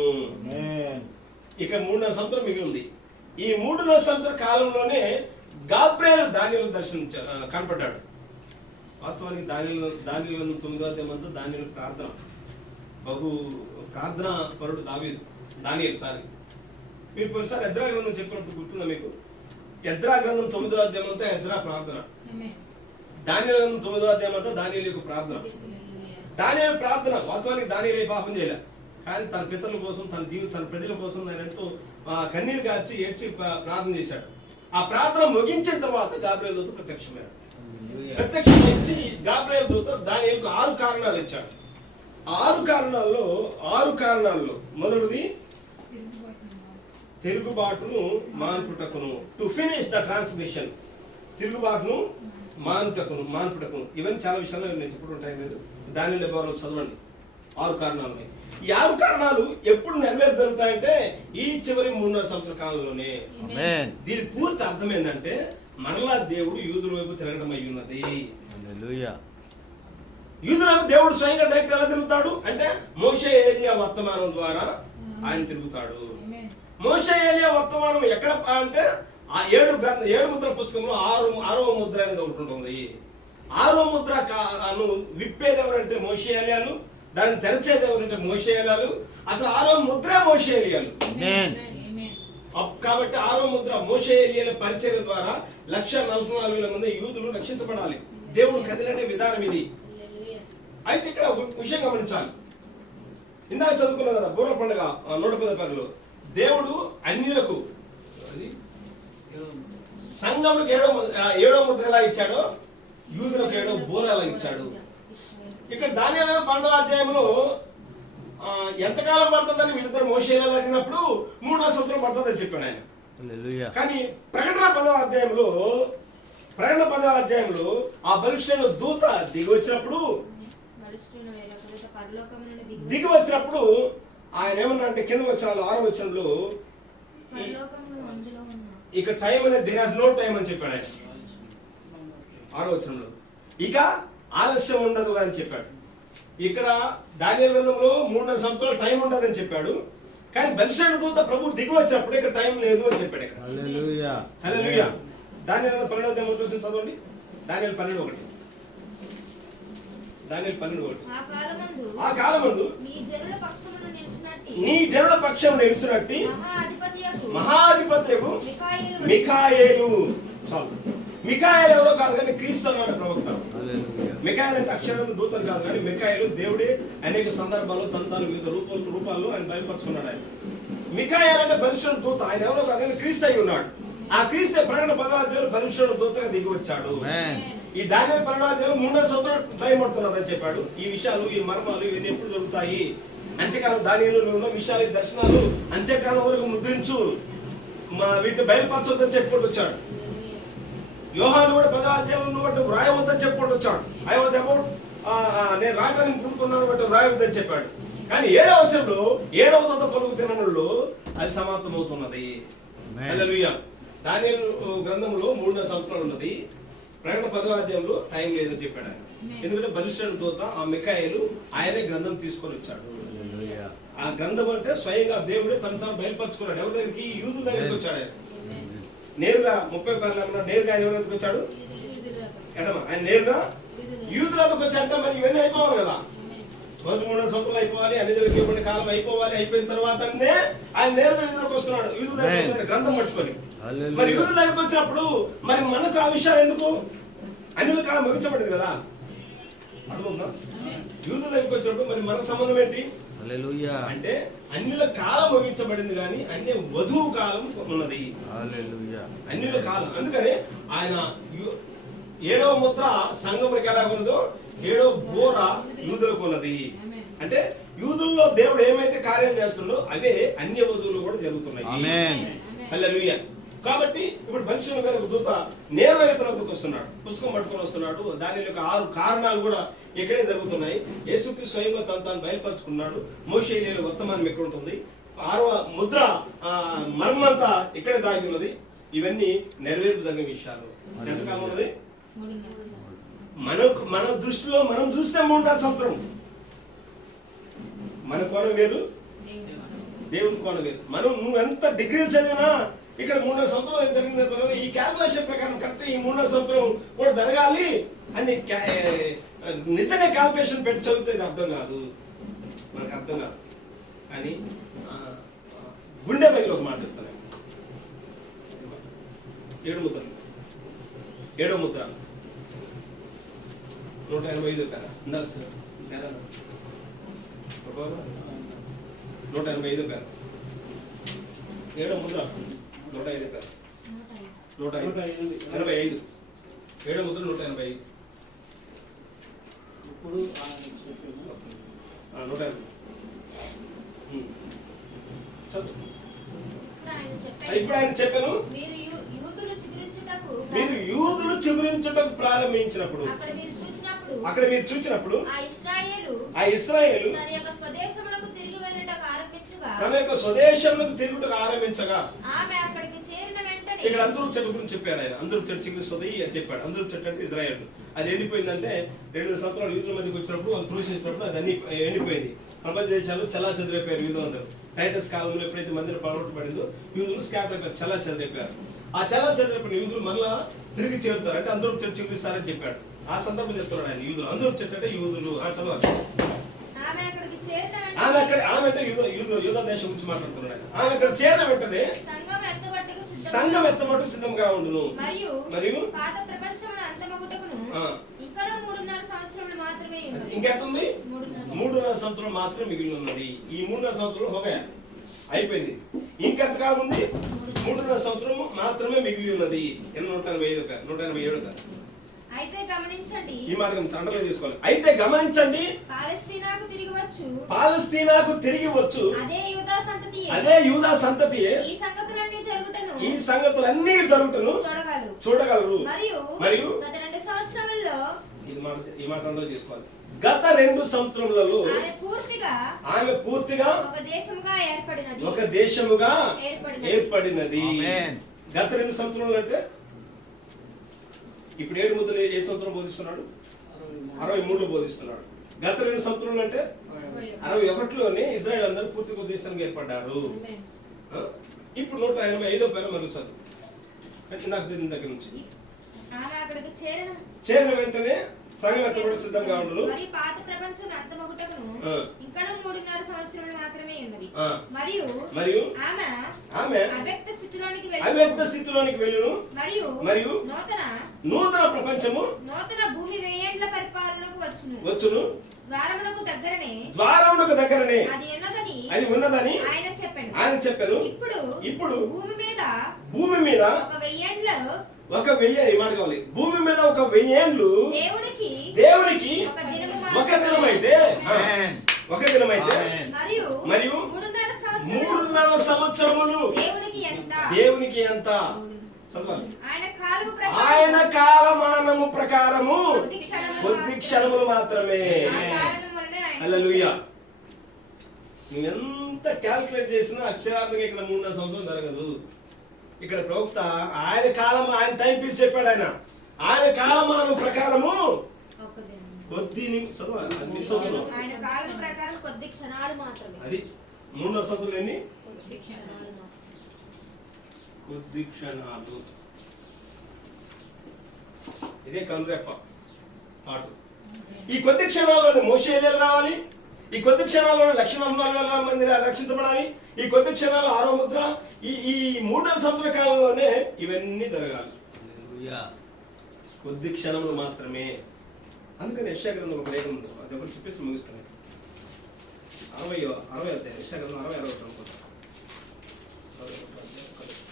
ఇక 3.5 సంవత్సరం మిగిలింది. ఈ 3.5 సంవత్సర కాలంలోనే గాబ్రియేలు దానియేలు కనపడ్డాడు. వాస్తవానికి దానియేలు 9వ అధ్యాయమంతా దానియేలు ప్రార్థన, బహు ప్రార్థన పరుడు దానియేలు. మీరు పోయినసారి ఎజ్రా గ్రంథం చెప్పినప్పుడు గుర్తుందా మీకు? ఎజ్రా గ్రంథం 9వ అధ్యాయం అంతా ఎజ్రా ప్రార్థన, దానియేలు గ్రంథం 9వ అధ్యాయం అంతా దానియేలు యొక్క ప్రార్థన. దానియేలు ప్రార్థన, వాస్తవానికి దానియేలు పాపం చేయలే, కానీ తన పితరుల కోసం, తన ప్రజల కోసం ఆయన ఎంతో కన్నీరు గార్చి ఏడ్చి ప్రార్థన చేశాడు. ఆ ప్రార్థన ముగించిన తర్వాత గాబ్రియేలు దూత ప్రత్యక్షమయ్యాడు. ప్రత్యక్షించి గాబ్రియేలు దూత దానియేలుకు 6 కారణాలు ఇచ్చాడు. 6 కారణాల్లో మొదటిది తిరుగుబాటును మాన్పుటకును, టు ఫినిష్ ద ట్రాన్స్మిషన్. తిరుగుబాటును మాన్పుటకును ఇవన్నీ చాలా విషయాలు నేను చెప్పుకుంటూ టైం లేదు. దానియేలు ఎవరో చదవండి. 6 కారణాలు. ఈ 6 కారణాలు ఎప్పుడు నెరవేరు జరుగుతాయంటే ఈ చివరి 3.5 సంవత్సరాల కాలంలోనే. దీని పూర్తి అర్థం ఏంటంటే మరలా దేవుడు యూదుల వైపు తిరగడం అయి ఉన్నది. యూదుల వైపు దేవుడు స్వయంగా డైరెక్ట్ ఎలా తిరుగుతాడు అంటే మోషే ఏలియా వర్తమానం ద్వారా ఆయన తిరుగుతాడు. మోషే ఏలియా వర్తమానం ఎక్కడ అంటే ఆ 7 ముద్ర పుస్తకంలో 6వ ముద్ర అనేది ఒకటి ఉంటుంది. 6వ ముద్ర విప్పేది ఎవరంటే మోషే ఏలియాలు, దాన్ని తెరచేది ఎవరంటే మోషే ఏలియాలు. అసలు 6వ ముద్ర మోషే ఏలియాలు. కాబట్టి 6వ ముద్ర మోషే ఏలియాల పరిచర్య ద్వారా 1,44,000 మంది యూదులు రక్షించబడాలి. దేవుడు కదిలే విధానం ఇది. అయితే ఇక్కడ ఒక విషయం గమనించాలి. ఇందాక చదువుకున్నాం కదా బూర పండుగ 110 దేవుడు అన్యులకు సంఘములకు 7వ ముద్ర ఎలా ఇచ్చాడో యూదులకు 7వ బూర ఎలా ఇచ్చాడు. ఇక్కడ దానియేలు 12వ అధ్యాయంలో ఎంతకాలం పడుతుందని వీళ్ళిద్దరు మోషే అడిగినప్పుడు 3.5 సంవత్సరం పడుతుందని చెప్పాడు ఆయన. కానీ ప్రకటన 10వ అధ్యాయంలో ఆ బలిష్ఠుల దూత దిగి వచ్చినప్పుడు ఆయన ఏమన్నా అంటే కింద వచ్చిన 6వ వచనంలో ఇక టైం అనేది దేర్ హాస్ నో టైం అని చెప్పాడు ఆయన. 6వ వచనంలో ఇక ఆలస్యం ఉండదు అని చెప్పాడు. ఇక్కడ దానియేలు గ్రంథంలో 3.5 సంవత్సరాలు టైం ఉండదని చెప్పాడు. కానీ బలిష్ఠుల దూత ప్రభు దిగి వచ్చినప్పుడు ఇక్కడ టైం లేదు అని చెప్పాడు. ఇక్కడ హల్లెలూయా. దానియేలు 12వ అధ్యాయం చదవండి. దానియేలు 12:1. ఆ కాలమందు నీ జనుల పక్షం నిలిచినట్టి మహాధిపత్యకు మిఖాయేలు. మిఖాయేలు ఎవరో కాదు కానీ క్రీస్తు అన్నాడు ప్రవక్త. మిఖాయేలు అంటే అక్షరం దూతలు కాదు కానీ మిఖాయేలు దేవుడే అనేక సందర్భాల్లో తంతాలు వివిధ రూపాల్లో ఆయన బయలుపరుచుకున్నాడు. ఆయన మిఖాయేలు అంటే బలిష్ఠుల దూత. ఆయన ఎవరో కాదు కానీ క్రీస్తు అయి ఉన్నాడు. ఆ క్రీస్తు ప్రకటన 10వ అధ్యాయంలో బలిష్ఠుల దూతగా దిగి వచ్చాడు. ఈ దానియేలు 12వ అధ్యాయంలో 3.5 సంవత్సరాలు టైం పడుతున్నదని చెప్పాడు. ఈ విషయాలు, ఈ మర్మాలు ఇవన్నీ ఎప్పుడు దొరుకుతాయి? అంత్యకాలం దానియేలులో ఉన్న విషయాలు, ఈ దర్శనాలు అంత్యకాలం వరకు ముద్రించు, వీటిని బయలుపరచొద్దని చెప్పుకుంటూ వచ్చాడు. యోహాను కూడా 10వ అధ్యాయంలో బట్టి వ్రాయవద్దని చెప్పుకుంటూ వచ్చాడు. ఐ వాజ్ అబౌట్ నేను రాయడానికి కూడుకున్నాను బట్టి వ్రాయవద్దని చెప్పాడు. కానీ 7వ వచనంలో 7వ దూత పలుకు దినములలో అది సమాప్తమవుతున్నది. హల్లెలూయా. దానియేలు గ్రంథంలో 3.5 సంవత్సరాలు ఉన్నది. ప్రకటన 10వ అధ్యాయంలో టైం లేదని చెప్పాడు ఆయన. ఎందుకంటే బలిష్ఠుల దూత ఆ మిఖాయేలు ఆయనే గ్రంథం తీసుకొని వచ్చాడు. ఆ గ్రంథం అంటే స్వయంగా దేవుడే తాను బయలుపరుచుకున్నాడు. ఎవరి దగ్గరికి? యూదుల దగ్గరికి వచ్చాడు. ఆయన నేరుగా 30 పేర్లు నేరుగా ఆయన ఎవరి దగ్గరికి వచ్చాడు? ఎడమ ఆయన నేరుగా యూదుల దగ్గరికి వచ్చాడంటే మరి ఇవన్నీ అయిపోవాలి కదా. మొదటి 3 సంవత్సరాలు అయిపోవాలి, అన్ని దగ్గరికి ఇవ్వబడిన కాలం అయిపోవాలి. అయిపోయిన తర్వాతనే ఆయన నేరుగా యూదులకు వస్తున్నాడు. యూదుల దగ్గరికి వస్తున్నాడు గ్రంథం పట్టుకొని. మరి యూదుల దగ్గరికి వచ్చినప్పుడు మరి మనకు ఆ విషయాలు ఎందుకు? అన్యుల కాలం ముగించబడింది కదా, అర్థమవుతుందా? యూదుల దగ్గరికి వచ్చినప్పుడు మరి మన సంబంధం ఏంటి హల్లెలూయా. అంటే అన్యుల కాలం ముగించబడింది కానీ అన్య వధువు కాలం ఉన్నది. హల్లెలూయా. అన్యుల కాలం, అందుకని ఆయన 7వ ముద్ర సంఘమునికి ఎలా ఉన్నదో 7వ బోర యూదులకు ఉన్నది. అంటే యూదుల్లో దేవుడు ఏమైతే కార్యం చేస్తుండో అవే అన్య వధువులు కూడా జరుగుతున్నాయి. ఆమేన్. హల్లెలూయా. కాబట్టి ఇప్పుడు పరిశుద్ధ గారి దూత నేరుగా ఇతరులకు వస్తున్నాడు, పుస్తకం పట్టుకొని వస్తున్నాడు. దాని యొక్క 6 కారణాలు కూడా ఇక్కడే జరుగుతున్నాయి. యేసుకి స్వయంగా తాను బయలుపరుచుకున్నాడు. మోషే ఏలియాల వర్తమానం ఎక్కడ ఉంటుంది, 6వ ముద్ర మర్మంతా ఇక్కడే దాగి ఉన్నది. ఇవన్నీ నెరవేర్పు జరిగిన విషయాలు. ఎంతకాలం ఉన్నది? మన దృష్టిలో మనం చూస్తే 3.5 సంవత్సరం. మన కోణం వేరు, దేవుని కోణం వేరు. నువ్వు ఎంత డిగ్రీలు చదివినా ఇక్కడ 3.5 సంవత్సరాలు జరిగింది. ఈ క్యాల్కులేషన్ ప్రకారం కరెక్ట్ ఈ 3.5 సంవత్సరం కూడా జరగాలి అని నిజంగా క్యాల్కులేషన్ పెట్టి చదివితే ఇది అర్థం కాదు, మనకు అర్థం కాదు. కానీ గుండె పైకి ఒక మాట చెప్తాను. 7 ముద్రలు, 7వ ముద్ర 185 పేర ఇందాక 185 పేర 7వ ముద్ర 105 పేర 185 7వ ముద్ర 185. ఇప్పుడు ఆయన చెప్పారు 180 చదువు. ఇప్పుడు ఆయన చెప్పాను, మీరు యూదులు చిగురించుటకు ప్రారంభించినప్పుడు అక్కడ మీరు చూచినప్పుడు ఆ ఇశ్రాయేలు తన యొక్క స్వదేశమునకు తిరిగి తిరుగుటకు ఆరంభించగా ఆమె అక్కడికి చేరిన వెంటనే, ఇక్కడ అంజూరపు చెట్టు గురించి చెప్పాడు ఆయన. అంజూరపు చెట్టు చిగురిస్తుంది అని చెప్పాడు. అంజూరపు చెట్టు అంటే ఇజ్రాయేల్. అది ఎండిపోయిందంటే 2 సంవత్సరాలు యూదుల మధ్యకి వచ్చినప్పుడు వాళ్ళు త్రోసేసినప్పుడు అది అన్ని ఎండిపోయింది. ప్రపంచ దేశాలు చలా చెదిరైపోయారు యూదులందరూ. టైటస్ కాలంలో ఎప్పుడైతే మందిరం పడగొట్టబడిందో యూదులు స్కాటర్ అయిపోయారు, చలా చెదిరైపోయారు. ఆ చలా చెదిరైపోయిన యూదులు మళ్ళా తిరిగి చేరుతారు, అంటే అంజూరపు చెట్టు చిగురిస్తారని చెప్పాడు. ఆ సందర్భం చెప్తున్నాడు ఆయన. యూదులు, అంజూరపు చెట్టు అంటే యూదులు. చదవాలి. ఆమె అంటే యూదా దేశం గురించి మాట్లాడుతున్నాడు. ఆమె అక్కడ చేరిన వెంటనే సంఘం ఎత్తబట్టు సిద్ధంగా ఉండును. మరియు పాత ప్రపంచమున అంతమగుటకును ఇక్కడ 3.5 సంవత్సరములు మాత్రమే ఉన్నది. ఇంకెంతుంది? 3.5 సంవత్సరం మాత్రమే మిగిలి ఉన్నది. ఈ 3.5 సంవత్సరాలు ఒక అయిపోయింది. ఇంకెంతకాలం ఉంది? 3.5 సంవత్సరం మాత్రమే మిగిలి ఉన్నది. 187 అయితే గమనించండి, ఈ మాట అండర్లైన్ చేసుకోవాలి. అయితే గమనించండి, పాలస్తీనాకు తిరిగి వచ్చు అదే యూదా సంతతియే ఈ సంగతులన్నీ జరుగుటను చూడగలరు. మరియు ఈ మాట అండర్లైన్ చేసుకోవాలి. గత 2 సంవత్సరములలో ఆమె పూర్తిగా ఒక దేశముగా ఏర్పడినది. గత 2 సంవత్సరములు అంటే ఇప్పుడు 7 ముద్రలు ఏ సంవత్సరం బోధిస్తున్నాడు? 63లో బోధిస్తున్నాడు. గత 2 సంవత్సరాలు అంటే 61లోనే ఇజ్రాయెల్ అందరూ పూర్తిగా దేశంగా ఏర్పడ్డారు. ఇప్పుడు 185వ పేర మరుగుసారు నాకు తెలియని దగ్గర నుంచి చేరిన వెంటనే సంఘం ఎత్తబడి సిద్ధంగా ఉండును. పాత ప్రపంచం అంతమగుటకును ఇక్కడ 3.5 సంవత్సరములు మాత్రమే ఉన్నవి. మరియు ఆమె అవ్యక్త స్థితిలోనికి వెళ్ళును. మరియు నూతన ప్రపంచము, నూతన భూమి 1000 ఏండ్ల పరిపాలనకు వచ్చును. ద్వారమునకు దగ్గరనే అది ఉన్నదని ఆయన చెప్పాను. ఇప్పుడు భూమి మీద ఒక 1000 ఈ మాట కావాలి. భూమి మీద ఒక 1000 ఏండ్లు దేవునికి ఒక దినమైతే మరియు 3.5 సంవత్సరములు దేవునికి ఎంత? చదవాలి. ఆయన కాలమానము ప్రకారము కొద్ది క్షణములు మాత్రమే. హల్లెలూయా. నువ్వెంత క్యాల్కులేట్ చేసినా అక్షరార్థంగా ఇక్కడ 3.5 సంవత్సరం జరగదు. ఇక్కడ ప్రవక్త ఆయన కాలం, ఆయన టైం పీస్ చెప్పాడు. ఆయన కాలమానం ప్రకారము కొద్ది అది 3.5 సంవత్సరాలు ఎన్ని? కొద్ది క్షణాలు. ఇదే కనురెప్ప పాటు. ఈ కొద్ది క్షణాల్లోనే మోషే ఏలియాలు రావాలి. ఈ కొద్ది క్షణాల్లోనే 1,40,000 మంది రక్షించబడాలి. ఈ కొద్ది క్షణాలు 6వ ముద్ర. ఈ 3.5 సంవత్సరాల కాలంలోనే ఇవన్నీ జరగాలి. కొద్ది క్షణములు మాత్రమే. అందుకని యెషయా గ్రంథం ఒక లేఖనం ఉంది, అది ఒకటి చెప్పేసి ముగిస్తాను. 60 అధ్యాయం, యెషయా గ్రంథం 60 అనుకుంటా. 66 అధ్యాయం 8 వచ్చింది.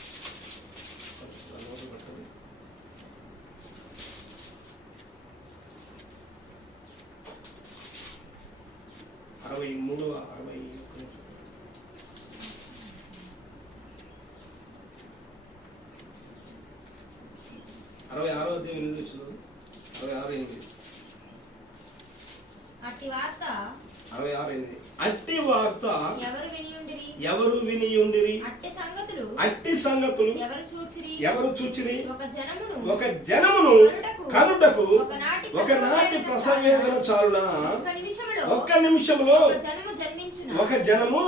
66:8. అట్టి వార్త 66:8. అట్టి వార్త ఎవరు వినియుండిరి, అట్టి సంగతులు ఎవరు చూచిరి, ఒక జనమును కనుటకు ఒకనాటి ప్రసవేదన చాలునా, ఒక్క నిమిషములో ఒక జనము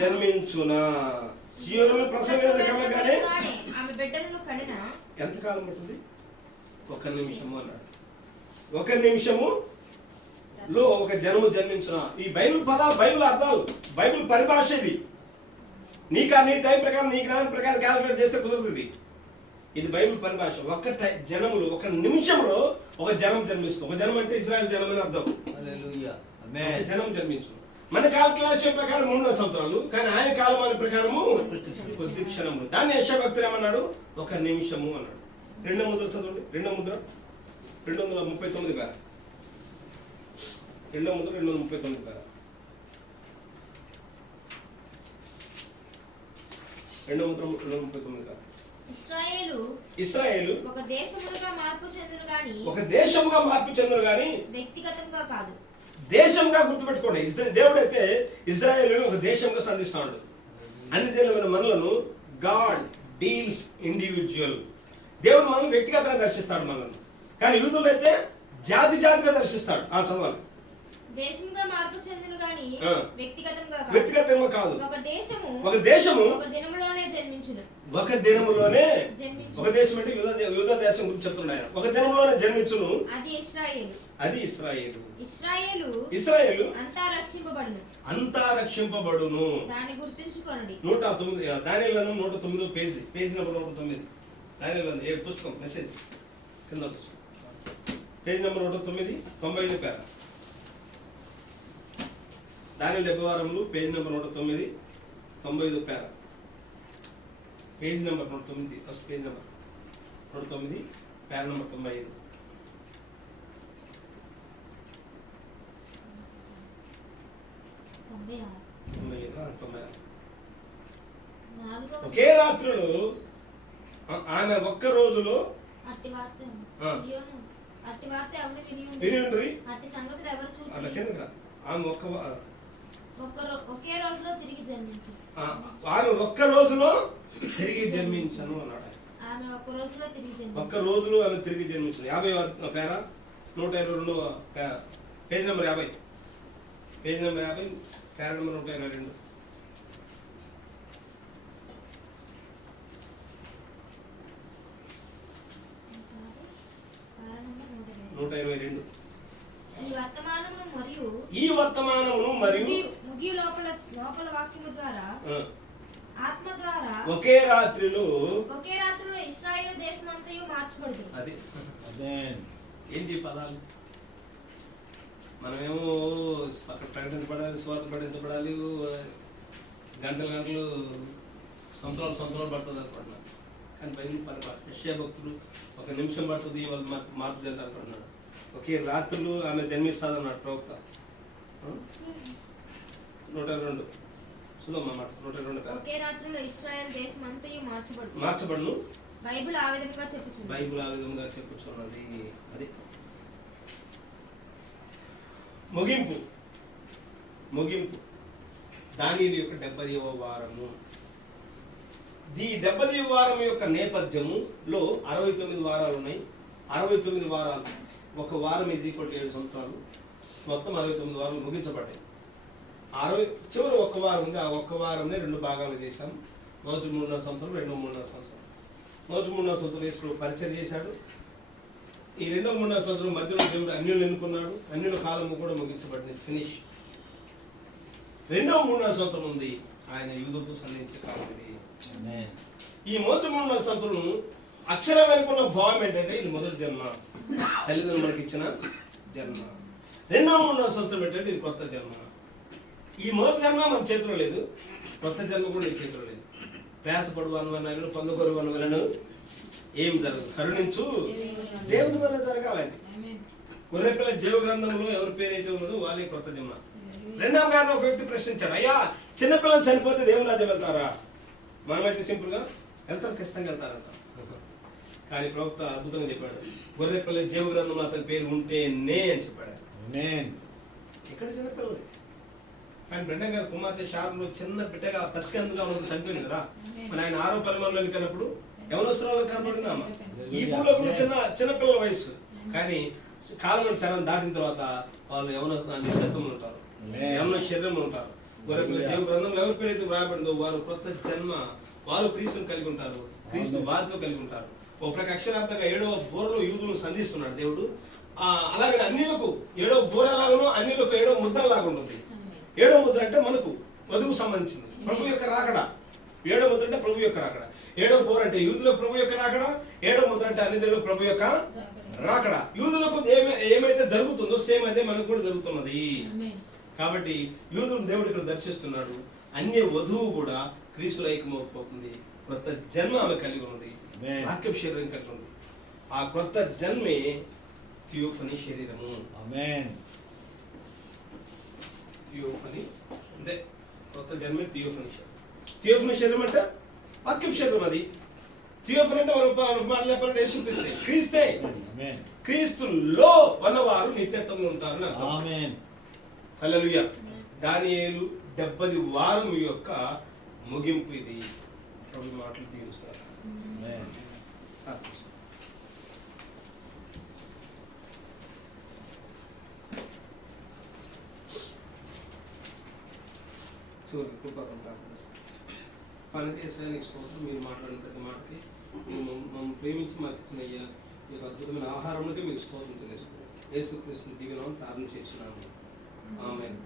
జన్మించునా. సియోనులో ప్రసవేదన కలగగానే ఆమె బిడ్డలను కనినా ఎంతకాలం ఉంటుంది? ఒక నిమిషము అన్నాడు. ఒక నిమిషము లో ఒక జనము జన్మించిన. ఈ బైబిల్ పదాలు, బైబిల్ అర్థాలు, బైబిల్ పరిభాష ఇది. నీ టైం ప్రకారం, నీ జ్ఞానం ప్రకారం క్యాలిక్యులేట్ చేస్తే కుదరదు. ఇది బైబిల్ పరిభాష. ఒక జనములు, ఒక నిమిషంలో ఒక జనం జన్మిస్తుంది. ఒక జనం అంటే ఇజ్రాయెల్ జనం అని అర్థం. జనం జన్మించు. మన క్యాలిక్యులేషన్ ప్రకారం 300 సంవత్సరాలు, కానీ ఆయన కాలమాన ప్రకారము కొద్ది క్షణములు. దాన్ని యెషయా భక్తుడు ఏమన్నాడు? ఒక నిమిషము అన్నాడు. 2వ ముద్ర చదవండి. 2వ ముద్ర 239 పేర. 2వ ముద్ర 239 పేర. 2వ ముద్ర 239 పేర. ఇశ్రాయేలు ఒక దేశముగా మార్పు చెందును గాని వ్యక్తిగతంగా కాదు. దేశంగా గుర్తుపెట్టుకోండి. దేవుడైతే ఇజ్రాయేలును ఒక దేశంగా సంధిస్తాడు. అన్ని జనులైన మనలను గాడ్ డీల్స్ ఇండివిజువల్. దేవుడు మనల్ని వ్యక్తిగతంగా దర్శిస్తాడు మనల్ని. కానీ యూదులు అయితే జాతిగా దర్శిస్తాడు. చదవాలి. దేశంగా మార్పు చెందును గాని వ్యక్తిగతంగా కాదు. ఒక దేశము ఒక దినములోనే జన్మించును. ఒక దేశం అంటే యూద దేశం గురించి చెప్తున్నాడు. ఒక దినములోనే జన్మించును. అది ఇశ్రాయేలు అంతా రక్షింపబడును. దాన్ని గుర్తుంచుకోండి. 109 దానియేలు 109 పేజీ నెంబర్ 109. దానియేలు ఏ పుస్తకం మెసేజ్ కింద పేజీ నెంబర్ 109 95 పేర. దానియేలు 70 వారములు పేజీ నెంబర్ 109 95 పేర. Page number 109, first page number 109 పేర నెంబర్ 95. 96. ఒకే రాత్రులు ఆమె ఒక్క రోజులో ఆమె ఒక్క రోజులో తిరిగి జన్మించను అన్నాడు. ఒక్క రోజులో ఆమె తిరిగి జన్మించను. 50 పేర 122 పేజీ నెంబర్ 50. పేజీ నెంబర్ 50 పేర నెంబర్ 122. 122. ఈ వర్తమానమును మరియు ముగి లోపల వాక్యము ద్వారా ఆత్మ ద్వారా ఒకే రాత్రిలో ఇశ్రాయేలు దేశమంతయు మార్చబడుతుంది. అదే ఏంటి పదాలు? మనమేమో అక్కడ ప్రకటించబడాలి, స్వార్థ ప్రకటించబడాలి, గంటలు సంవత్సరాలు పడుతుంది అనుకుంటున్నాను. కానీ బైబిల్ యెషయా భక్తులు ఒక నిమిషం పడుతుంది వాళ్ళు మార్పు జరగాలనుకుంటున్నాడు. ఒకే రాత్రులు ఆమె జన్మిస్తాదన్నాడు ప్రవక్త. 102 చూద్దాం మాట. 102 ఒకే రాత్రిలో ఇశ్రాయేలు దేశమంతయు మార్చబడును. బైబిల్ ఆ విధంగా చెప్పుచున్నది. అది ముగింపు దానియేలు యొక్క 70వ వారము. ఈ 70వ వారం యొక్క నేపథ్యములో 69 వారాలు ఉన్నాయి. 69 వారాలు, ఒక వారం ఈజ్ ఈక్వల్ టు 7 సంవత్సరాలు. మొత్తం 69 వారాలు ముగించబడ్డాయి. చివరి ఒక్క వారం ఉంది. ఆ ఒక్క వారంనే 2 భాగాలు చేశాం. మొదటి 3.5 సంవత్సరం, రెండో 3.5 సంవత్సరం. మొదటి 3.5 సంవత్సరం యేసు పరిచయం చేశాడు. ఈ రెండో 3.5 సంవత్సరం మధ్యలో దేవుడు అన్యులు ఎన్నుకున్నాడు. అన్యుల కాలము కూడా ముగించబడింది, ఫినిష్. రెండో 3.5 సంవత్సరం ఉంది, ఆయన యూదులతో సంధించే కాలం ఇది. ఈ మొదటి 3.5 సంవత్సరం అక్షరం వెనుకున్న భావం ఏంటంటే ఇది మొదటి జన్మ, తల్లిదండ్రులు మనకి ఇచ్చిన జన్మ. రెండో మూడో సంవత్సరం ఏంటంటే ఇది కొత్త జన్మ. ఈ మొదటి జన్మ మన చేతిలో లేదు, కొత్త జన్మ కూడా నీ చేతిలో లేదు. ప్రయాసపడు అనువన్నాను పొందగోరు అనువలను ఏం జరగదు, కరుణించు దేవుని వల్ల జరగాలి. గొర్రెపిల్ల జీవ గ్రంథంలో ఎవరి పేరు అయితే ఉన్నదో వాళ్ళే కొత్త జన్మ. రెండవ గారిని ఒక వ్యక్తి ప్రశ్నించాడు, అయ్యా చిన్నపిల్లలు చనిపోతే దేవుని రాజ్యం వెళ్తారా? మనమైతే సింపుల్ గా వెళ్తారు, ఖచ్చితంగా వెళ్తారంట. కానీ ప్రవక్త అద్భుతంగా చెప్పాడు, గొర్రెపిల్ల జీవ గ్రంథంలో అతని పేరు ఉంటేనే అని చెప్పాడు. ఇక్కడ చిన్నపిల్లలు. కానీ బ్రెండం గారి కుమార్తె షారులో చిన్న బిడ్డగా పసికందుగా ఉన్నప్పుడు చనిపోయింది కదా. మరి ఆయన 6వ పరిమాణంలో వెళ్ళినప్పుడు యవనస్తురాలు కనబడిందమ్మా. ఈ భూలోకంలో చిన్నపిల్లల వయసు, కానీ కాలం తరం దాటిన తర్వాత వాళ్ళు యవన ఉంటారు, యవన శరీరంలో ఉంటారు. గొర్రెపిల్ల జీవ గ్రంథంలో ఎవరి పేరైతే వ్రాయబడిందో వారు కొత్త జన్మ, వారు క్రీస్తుని కలిగి ఉంటారు, క్రీస్తు వారితో కలిగి ఉంటారు. ఒక ప్రక అక్షరార్థంగా 7వ బోరలో యూదులను సంధిస్తున్నాడు దేవుడు. అలాగే అన్యులకు 7వ బోర లాగాను, అన్యులకు 7వ ముద్ర లాగా ఉంటుంది. 7వ ముద్ర అంటే మనకు వధువుకు సంబంధించింది, ప్రభు యొక్క రాకడ. 7వ ముద్ర అంటే ప్రభు యొక్క రాకడ. 7వ బోర అంటే యూదులకు ప్రభు యొక్క రాకడ. 7వ ముద్ర అంటే అన్ని జనులకు ప్రభు యొక్క రాకడ. యూదులకు ఏమైతే జరుగుతుందో సేమ్ అదే మనకు కూడా జరుగుతున్నది. కాబట్టి యూదులు దేవుడు ఇక్కడ దర్శిస్తున్నాడు. అన్య వధువు కూడా క్రీస్తులో ఐక్యమవుతుంది. కొత్త జన్మ ఆమె కలిగి ఉంది, వాక్యం శరీరం కలిగి ఉంది. ఆ కొత్త జన్మే థియోఫనీ శరీరము. థియోఫనీ అంటే కొత్త జన్మే థియోఫనీ శరీరం. థియోఫనీ శరీరం అంటే వాక్యం శరీరం. అది థియోఫనీ అంటే మనం చెప్పాలంటే యేసుక్రీస్తే, క్రీస్తే. క్రీస్తులో ఉన్నవారు నిత్యత్వంలో ఉంటారు. హల్లెలూయా. దానియేలు 70 వారం యొక్క ముగింపు ఇది. ప్రభు మాటలు తీరుస్తారు. చూడండి, కృపకం పని చేసే నీకు స్తోత్రం. మీరు మాట్లాడిన ప్రతి మాటకి మమ్మల్ని ప్రేమించి మాకు ఇచ్చిన ఈ అద్భుతమైన ఆహారంలోకి మీకు స్తోత్రం చెల్లిస్తున్నాం. యేసుక్రీస్తుని దీవెనలను ప్రార్థన చేస్తున్నాము. ఆమేన్.